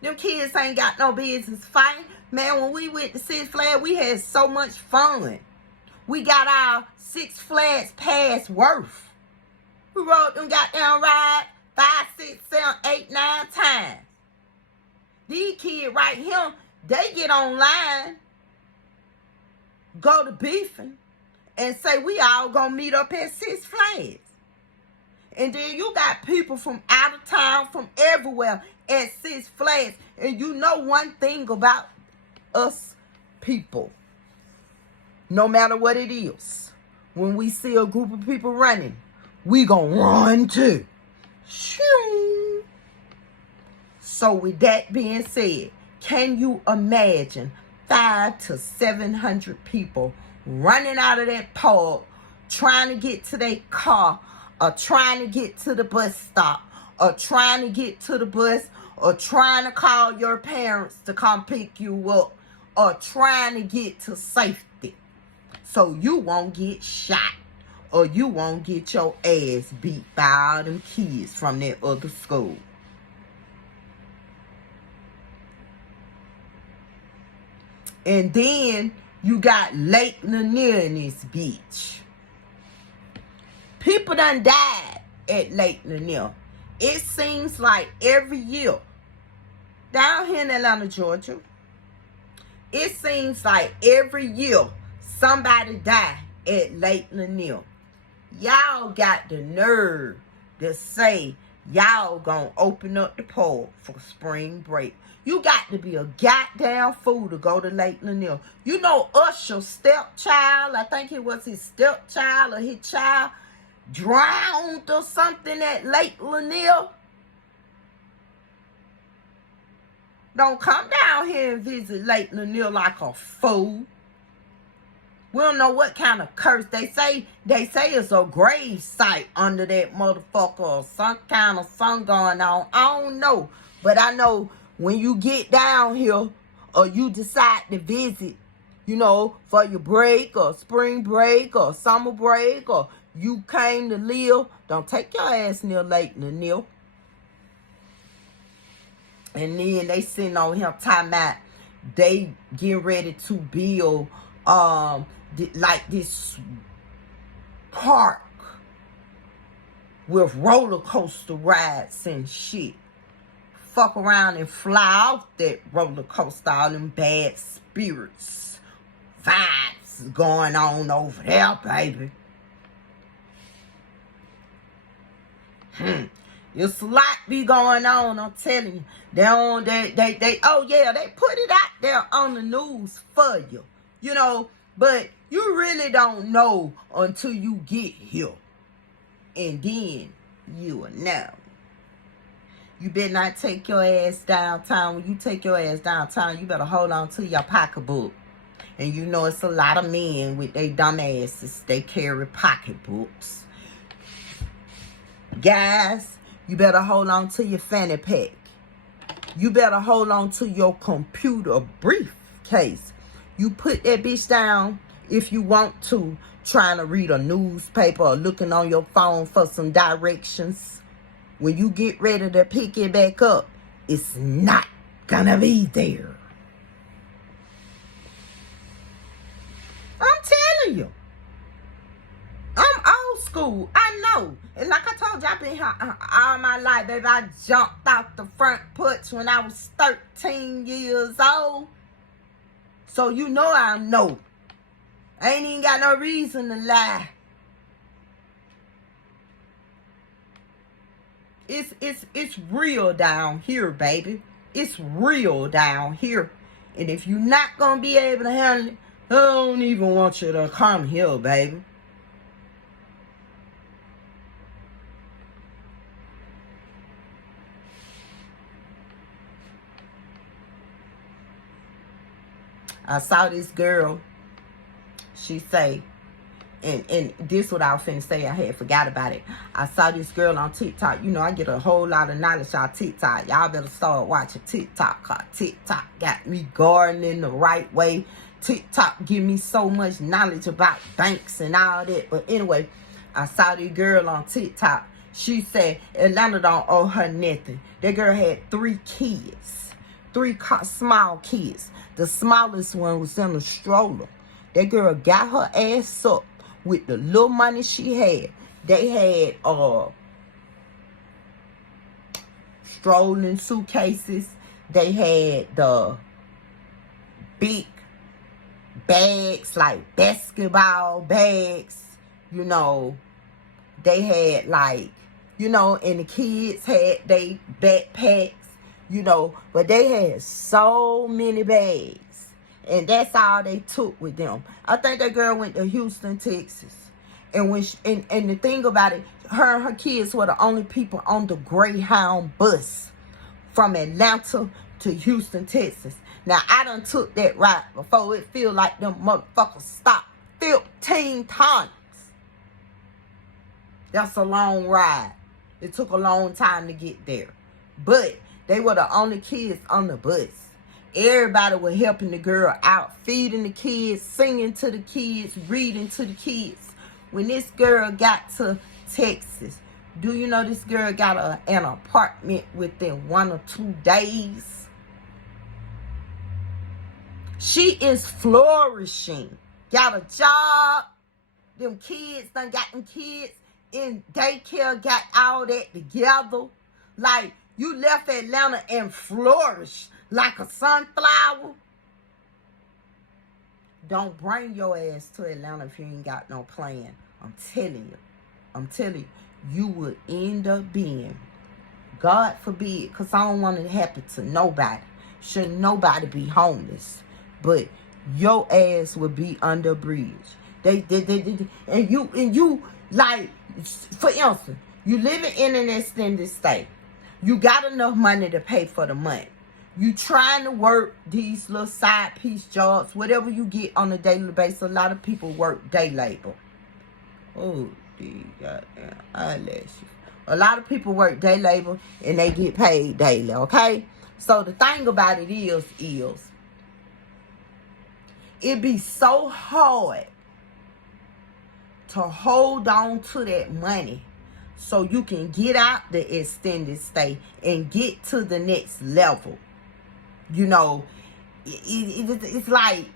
Them kids ain't got no business fighting. Man, when we went to Six Flags, we had so much fun. We got our Six Flags pass worth. We rode them goddamn ride 5, 6, 7, 8, 9 times. These kids right here, they get online, go to beefing, and say we all gonna meet up at Six Flags. And then you got people from out of town, from everywhere at Six Flags. And you know one thing about us people, no matter what it is, when we see a group of people running, we gonna run too. Shoo. So with that being said, can you imagine 500 to 700 people running out of that park, trying to get to their car, or trying to get to the bus stop, or trying to get to the bus, or trying to call your parents to come pick you up, or trying to get to safety so you won't get shot, or you won't get your ass beat by all them kids from that other school. And then you got Lake Lanier in this bitch. People done died at Lake Lanier. It seems like every year, down here in Atlanta, Georgia, it seems like every year somebody die at Lake Lanier. Y'all got the nerve to say y'all gonna open up the park for spring break. You got to be a goddamn fool to go to Lake Lanier. You know Usher's stepchild, I think it was his stepchild or his child, drowned or something at Lake Lanier. Don't come down here and visit Lake Lanier like a fool. We don't know what kind of curse. They say it's a grave site under that motherfucker or some kind of something going on. I don't know. But I know when you get down here or you decide to visit, you know, for your break or spring break or summer break, or you came to live, don't take your ass near Lake Lanier. And then they sitting on him talking about they getting ready to build like this park with roller coaster rides and shit. Fuck around and fly off that roller coaster. All them bad spirits, vibes going on over there, baby. It's a lot be going on, I'm telling you. They oh yeah, they put it out there on the news for you. You know, but you really don't know until you get here. And then you will know. You better not take your ass downtown. When you take your ass downtown, you better hold on to your pocketbook. And you know it's a lot of men with their dumb asses. They carry pocketbooks. Guys, you better hold on to your fanny pack. You better hold on to your computer briefcase. You put that bitch down if you want to, trying to read a newspaper or looking on your phone for some directions. When you get ready to pick it back up, it's not gonna be there. I'm telling you. I'm old school. I know. And like I told you, I've been here all my life, baby. I jumped out the front porch when I was 13 years old. So you know I know. I ain't even got no reason to lie. It's real down here, baby. It's real down here. And if you're not gonna be able to handle it, I don't even want you to come here, baby. I saw this girl. She say, and this what I was finna say, I had forgot about it. I saw this girl on TikTok. You know, I get a whole lot of knowledge on TikTok. Y'all better start watching TikTok, cause TikTok got me gardening the right way. TikTok give me so much knowledge about banks and all that. But anyway, I saw this girl on TikTok. She said Atlanta don't owe her nothing. That girl had 3 kids. 3 small kids. The smallest one was in a stroller. That girl got her ass up with the little money she had. They had strolling suitcases. They had the big bags, like basketball bags. You know, they had like, you know, and the kids had they backpacks, you know, but they had so many bags. And that's all they took with them. I think that girl went to Houston, Texas. And when and the thing about it, her and her kids were the only people on the Greyhound bus from Atlanta to Houston, Texas. Now, I done took that ride before. It feel like them motherfuckers stopped 15 times. That's a long ride. It took a long time to get there. But they were the only kids on the bus. Everybody was helping the girl out, feeding the kids, singing to the kids, reading to the kids. When this girl got to Texas, do you know this girl got an apartment within 1 or 2 days? She is flourishing. Got a job. Them kids done got them kids in daycare, got all that together. Like, you left Atlanta and flourished like a sunflower. Don't bring your ass to Atlanta if you ain't got no plan. I'm telling you, you would end up being, God forbid, because I don't want it to happen to nobody. Shouldn't nobody be homeless. But your ass would be under a bridge. And you like, for instance, you living in an extended stay. You got enough money to pay for the month. You trying to work these little side piece jobs, whatever you get on a daily basis. A lot of people work day labor. Oh, the goddamn eyelashes. A lot of people work day labor and they get paid daily, okay? So the thing about it is it be so hard to hold on to that money so you can get out the extended stay and get to the next level. You know, it's like,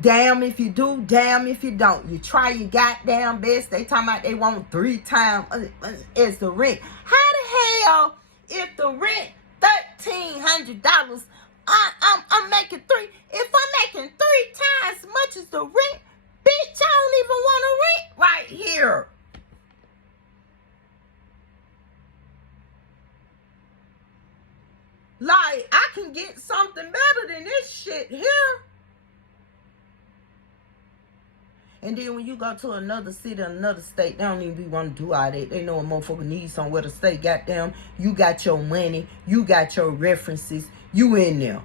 damn if you do, damn if you don't. You try your goddamn best. They talking about they want 3 times as the rent. How the hell, if the rent $1,300, I'm making 3. If I'm making 3 times as much as the rent, bitch, I don't even want to rent right here. Like, I can get something better than this shit here. And then when you go to another city, another state, they don't even be want to do all that. They know a motherfucker needs somewhere to stay. Goddamn, you got your money, you got your references, you in there.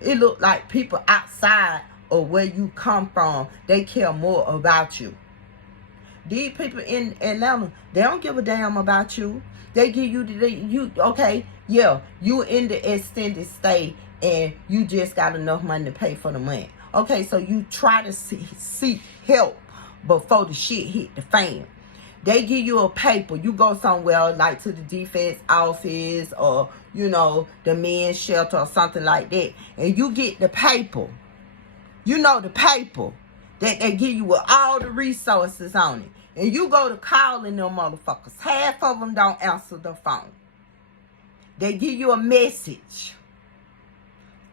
It look like people outside of where you come from, they care more about you. These people in Atlanta, they don't give a damn about you. They give you okay, yeah, you in the extended stay and you just got enough money to pay for the month. Okay, so you try to seek help before the shit hit the fan. They give you a paper. You go somewhere like to the defense office or, you know, the men's shelter or something like that. And you get the paper. You know, the paper that they give you with all the resources on it. And you go to calling them motherfuckers. Half of them don't answer the phone. They give you a message.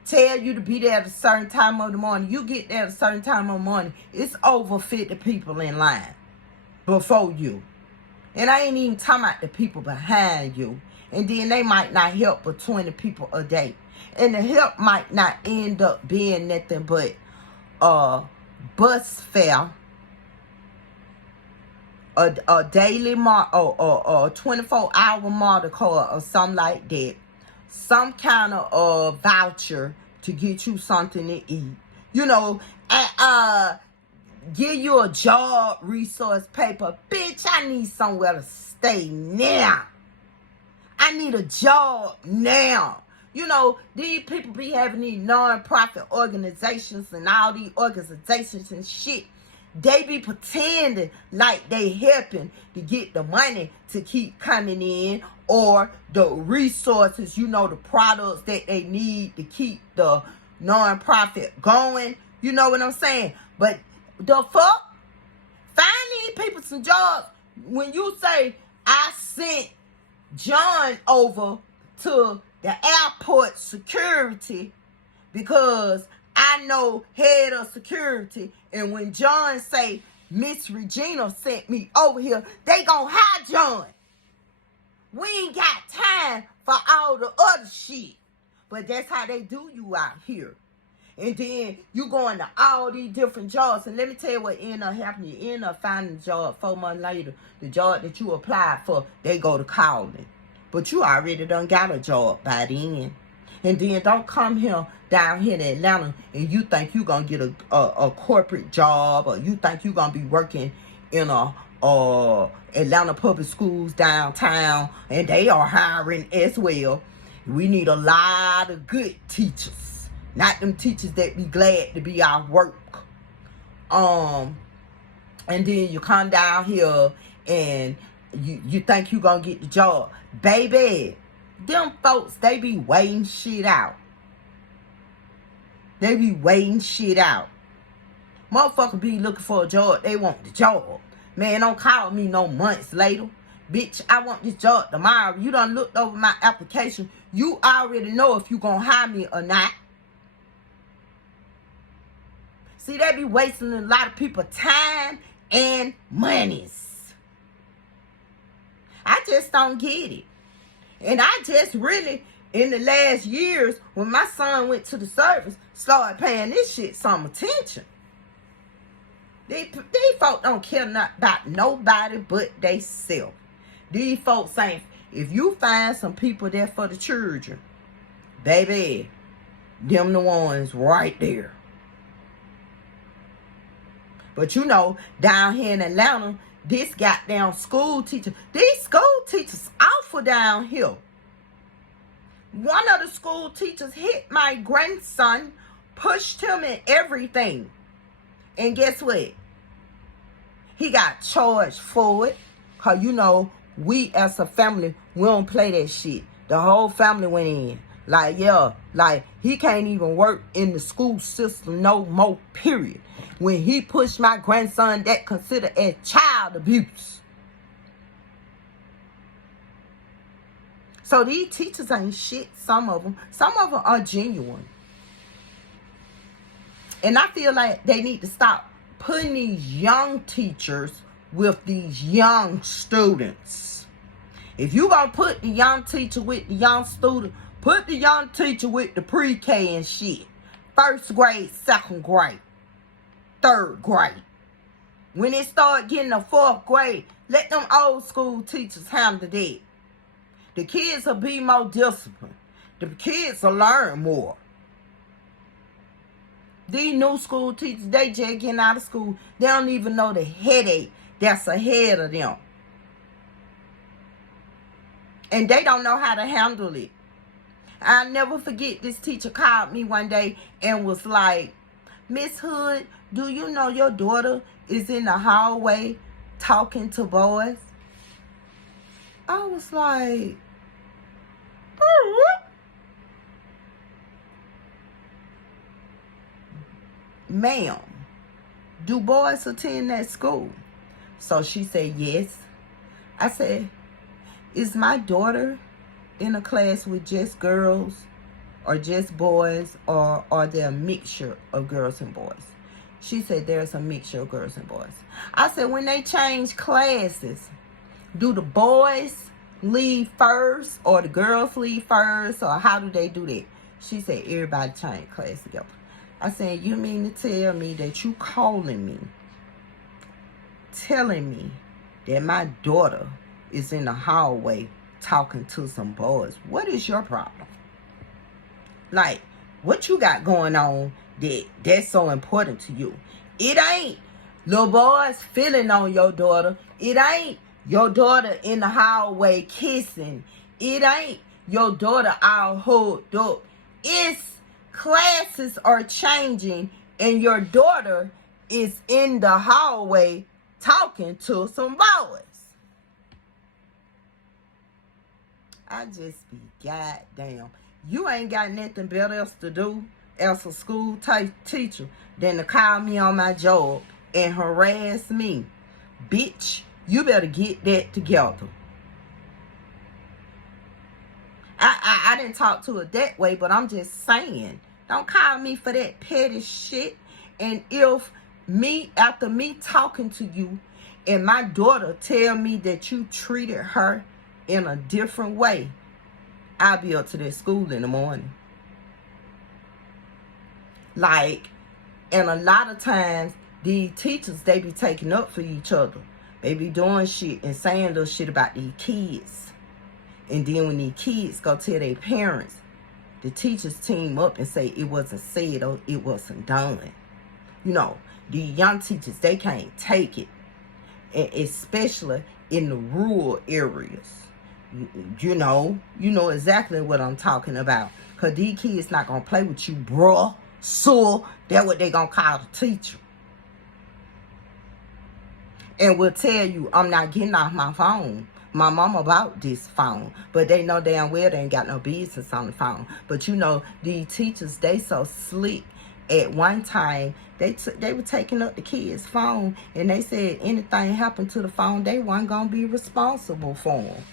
Tell you to be there at a certain time of the morning. You get there at a certain time of the morning. It's over 50 people in line before you. And I ain't even talking about the people behind you. And then they might not help but 20 people a day. And the help might not end up being nothing but bus fare, a daily or 24-hour motor car or something like that. Some kind of voucher to get you something to eat. You know, give you a job resource paper. Bitch, I need somewhere to stay now. I need a job now. You know, these people be having these non-profit organizations and all these organizations and shit. They be pretending like they helping to get the money to keep coming in or the resources, you know, the products that they need to keep the non-profit going. You know what I'm saying? But the fuck? Find these people some jobs. When you say, I sent John over to the airport security because I know head of security, and when John say Miss Regina sent me over here, they gonna hire John. We ain't got time for all the other shit. But that's how they do you out here. And then you go into all these different jobs. And let me tell you what end up happening. You end up finding a job 4 months later. The job that you applied for, they go to calling. But you already done got a job by then. And then don't come here down here in Atlanta and you think you going to get a corporate job, or you think you going to be working in a Atlanta public schools downtown, and they are hiring as well. We need a lot of good teachers, not them teachers that be glad to be out work. And then you come down here and you think you gonna get the job. Baby, them folks, they be waiting shit out. They be waiting shit out. Motherfucker be looking for a job, they want the job. Man, don't call me no months later. Bitch, I want this job tomorrow. You done looked over my application. You already know if you gonna hire me or not. See, they be wasting a lot of people time and monies. I just don't get it. And I just really, in the last years, when my son went to the service, started paying this shit some attention. These folks don't care about nobody but they self. These folks saying, if you find some people there for the children, baby, them the ones right there. But you know, down here in Atlanta, this goddamn school teacher, these school teachers awful down here. One of the school teachers hit my grandson, pushed him and everything. And guess what? He got charged for it. Because, you know, we as a family, we don't play that shit. The whole family went in. Like, yeah, like, he can't even work in the school system no more, period. When he pushed my grandson, that considered as child abuse. So these teachers ain't shit, some of them. Some of them are genuine. And I feel like they need to stop putting these young teachers with these young students. If you gonna put the young teacher with the young student, put the young teacher with the pre-K and shit. First grade, second grade. 3rd grade. When it start getting to 4th grade, let them old school teachers handle that. The kids will be more disciplined. The kids will learn more. These new school teachers, they just getting out of school. They don't even know the headache that's ahead of them. And they don't know how to handle it. I'll never forget, this teacher called me one day and was like, "Miss Hood, do you know your daughter is in the hallway talking to boys?" I was like, "Ma'am, do boys attend that school?" So she said, "Yes." I said, "Is my daughter in a class with just girls or just boys, or are there a mixture of girls and boys?" She said, "There's a mixture of girls and boys." I said, "When they change classes, do the boys leave first or the girls leave first, or how do they do that?" She said, "Everybody change class together." I said, "You mean to tell me that you calling me, telling me that my daughter is in the hallway talking to some boys? What is your problem? Like, what you got going on that's so important to you? It ain't little boys feeling on your daughter. It ain't your daughter in the hallway kissing. It ain't your daughter all hooked up. It's classes are changing and your daughter is in the hallway talking to some boys." I just be goddamn. You ain't got nothing better else to do as a school type teacher than to call me on my job and harass me. Bitch, you better get that together. I didn't talk to her that way, but I'm just saying, don't call me for that petty shit. And if me, after me talking to you and my daughter tell me that you treated her in a different way, I'll be up to that school in the morning. Like, and a lot of times, these teachers, they be taking up for each other. They be doing shit and saying little shit about these kids. And then when these kids go tell their parents, the teachers team up and say it wasn't said or it wasn't done. You know, the young teachers, they can't take it. And especially in the rural areas. You know exactly what I'm talking about. Because these kids not going to play with you, bruh. So, that's what they going to call the teacher. And will tell you, "I'm not getting off my phone. My mama bought this phone." But they know damn well they ain't got no business on the phone. But you know, these teachers, they so slick. At one time, they were taking up the kids' phone. And they said anything happened to the phone, they weren't going to be responsible for them.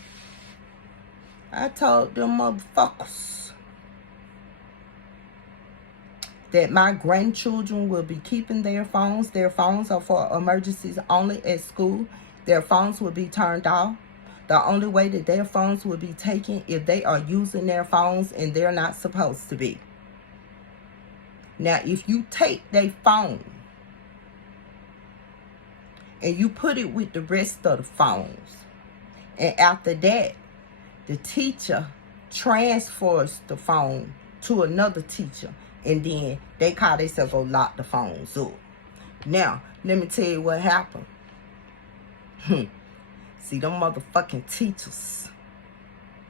I told them motherfuckers that my grandchildren will be keeping their phones. Their phones are for emergencies only at school. Their phones will be turned off. The only way that their phones will be taken if they are using their phones and they're not supposed to be. Now, if you take their phone and you put it with the rest of the phones, and after that, the teacher transfers the phone to another teacher, and then they call themselves go lock the phones up. Now, let me tell you what happened. See, them motherfucking teachers,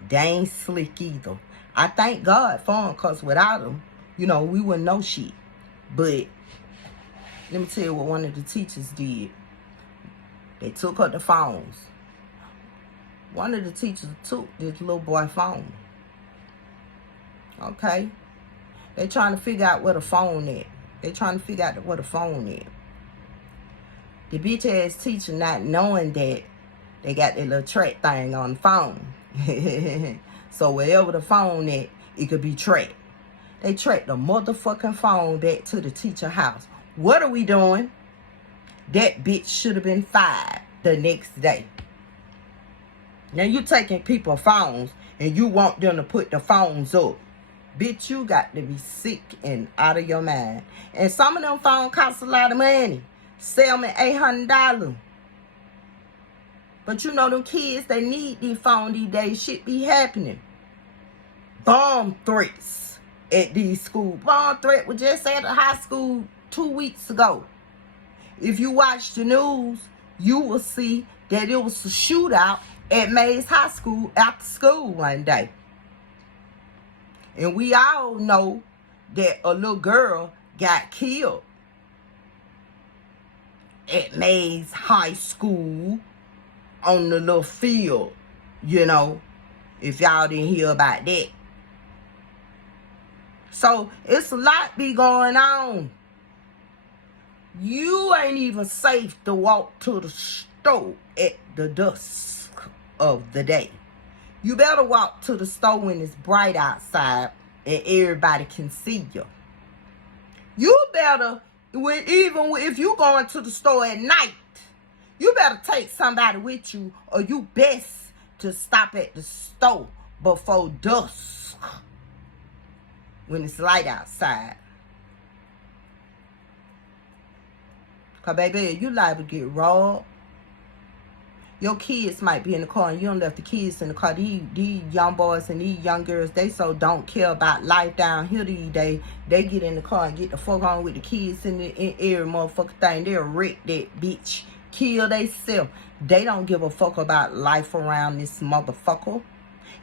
they ain't slick either. I thank God for them, because without them, we wouldn't know shit. But let me tell you what one of the teachers did. They took up the phones. One of the teachers took this little boy phone. Okay? They trying to figure out where the phone is. They trying to figure out where the phone is. The bitch ass teacher not knowing that they got that little track thing on the phone. So wherever the phone is, it could be tracked. They tracked the motherfucking phone back to the teacher house. What are we doing? That bitch should have been fired the next day. Now you taking people's phones and you want them to put the phones up. Bitch, you got to be sick and out of your mind. And some of them phones cost a lot of money. Sell me $800. But you know them kids, they need these phones these days. Shit be happening. Bomb threats at these schools. Bomb threat was just at a high school 2 weeks ago. If you watch the news, you will see that it was a shootout at Mays High School after school one day. And we all know that a little girl got killed at Mays High School on the little field, you know, if y'all didn't hear about that. So it's a lot be going on. You ain't even safe to walk to the store at the dusk of the day. You better walk to the store when it's bright outside and everybody can see you. You better, even if you going to the store at night, you better take somebody with you, or you best to stop at the store before dusk when it's light outside. Because, baby, you liable to get robbed. Your kids might be in the car and you don't left the kids in the car. These young boys and these young girls, they so don't care about life down here these days. They get in the car and get the fuck on with the kids in every motherfucking thing. They'll wreck that bitch. Kill theyself. They don't give a fuck about life around this motherfucker.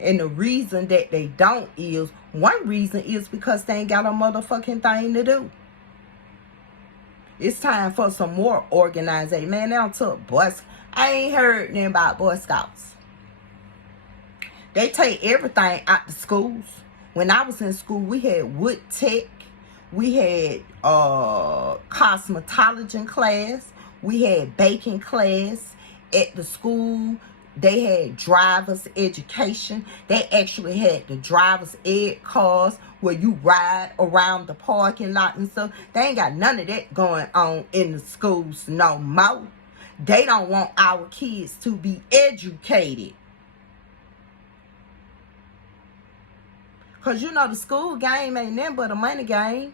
And the reason that they don't is, one reason is because they ain't got a motherfucking thing to do. It's time for some more organization. Man, they don't talk boys. I ain't heard nothing about Boy Scouts. They take everything out the schools. When I was in school, we had wood tech. We had cosmetology class. We had baking class at the school. They had driver's education. They actually had the driver's ed cars where you ride around the parking lot and stuff. They ain't got none of that going on in the schools no more. They don't want our kids to be educated. Because you know the school game ain't nothing but a money game.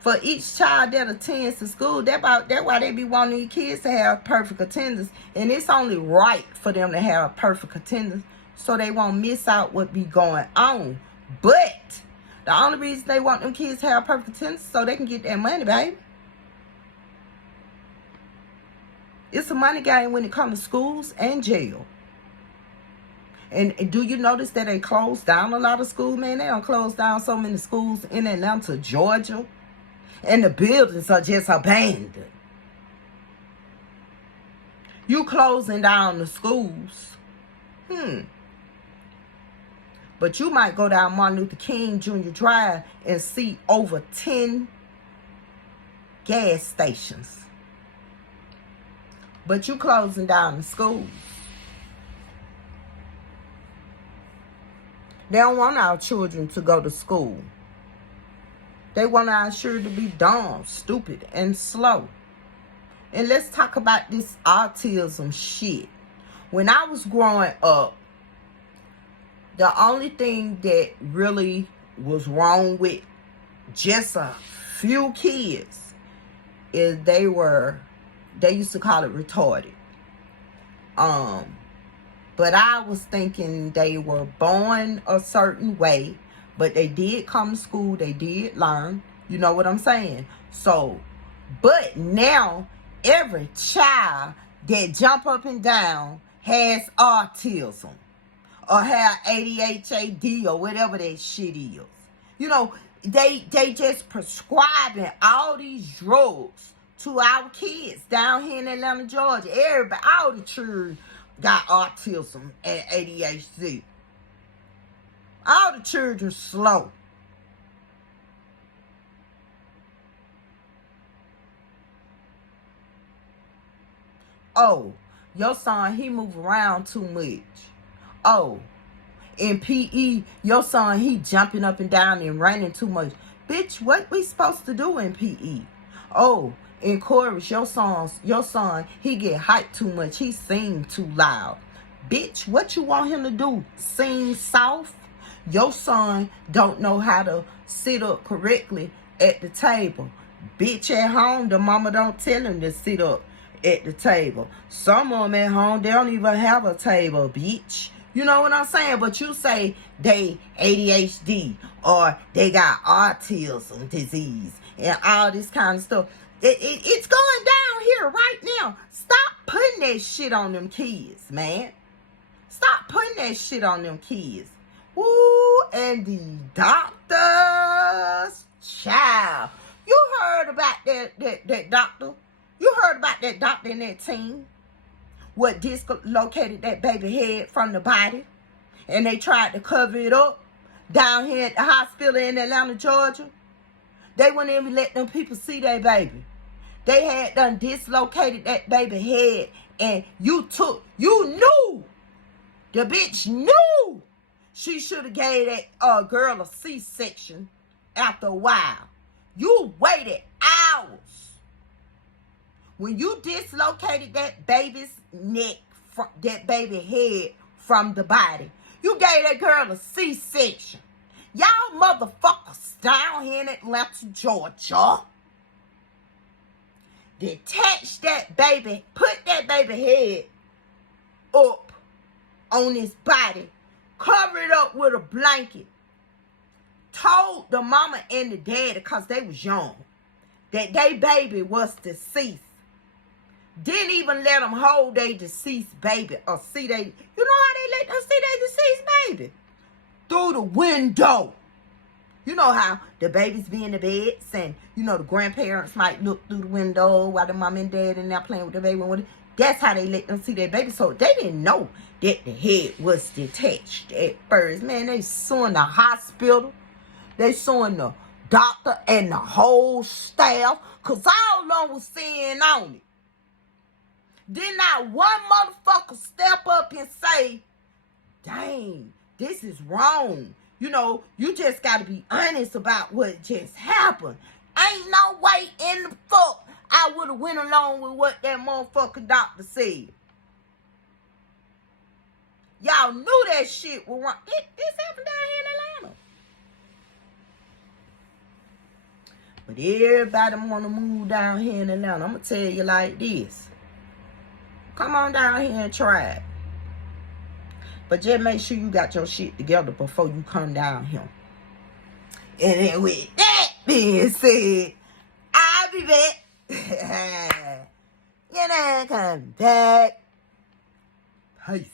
For each child that attends the school, that's why they be wanting these kids to have perfect attendance. And it's only right for them to have perfect attendance so they won't miss out what be going on. But the only reason they want them kids to have perfect attendance is so they can get their money, baby. It's a money game when it comes to schools and jail. And do you notice that they closed down a lot of schools, man? They don't close down so many schools in Atlanta, Georgia. And the buildings are just abandoned. You closing down the schools. But you might go down Martin Luther King Jr. Drive and see over 10 gas stations. But you closing down the schools. They don't want our children to go to school. They want our children to be dumb, stupid, and slow. And let's talk about this autism shit. When I was growing up, the only thing that really was wrong with just a few kids is they used to call it retarded. But I was thinking they were born a certain way, but they did come to school, they did learn. You know what I'm saying? So, but now every child that jump up and down has autism or have ADHD or whatever that shit is. You know, they just prescribing all these drugs to our kids down here in Atlanta, Georgia. Everybody, all the children got autism and ADHD. All the children slow. Oh, your son, he move around too much. Oh, in PE, your son, he jumping up and down and running too much. Bitch, what we supposed to do in PE? Oh, in chorus, your son, he get hyped too much. He sing too loud. Bitch, what you want him to do? Sing soft? Your son don't know how to sit up correctly at the table. Bitch, at home, the mama don't tell him to sit up at the table. Some of them at home, they don't even have a table, bitch. You know what I'm saying? But you say they ADHD or they got autism disease and all this kind of stuff. It's going down here right now. Stop putting that shit on them kids, man. Stop putting that shit on them kids. Ooh, and the doctors, child. You heard about that doctor? You heard about that doctor and that team? What dislocated that baby head from the body? And they tried to cover it up down here at the hospital in Atlanta, Georgia. They wouldn't even let them people see their baby. They had done dislocated that baby head, and you knew. The bitch knew she should have gave that girl a C-section after a while. You waited hours. When you dislocated that baby's neck, that baby head from the body, you gave that girl a C-section. Y'all motherfuckers down here in Atlanta, Georgia, detach that baby, put that baby head up on his body, cover it up with a blanket, told the mama and the daddy, because they was young, that they baby was deceased. Didn't even let them hold their deceased baby or see they, you know how they let them see their deceased baby? Through the window. You know how the babies be in the beds and, you know, the grandparents might look through the window while the mom and dad and they're playing with the baby. That's how they let them see their baby. So they didn't know that the head was detached at first. Man, they suing the hospital. They suing the doctor and the whole staff, because all of them was saying on it. Then not one motherfucker step up and say, dang, this is wrong. You know, you just got to be honest about what just happened. Ain't no way in the fuck I would have went along with what that motherfucking doctor said. Y'all knew that shit was wrong. This happened down here in Atlanta. But everybody want to move down here in Atlanta. I'm going to tell you like this. Come on down here and try it. But just make sure you got your shit together before you come down here. And then with that being said, I'll be back. You know, come back. Peace.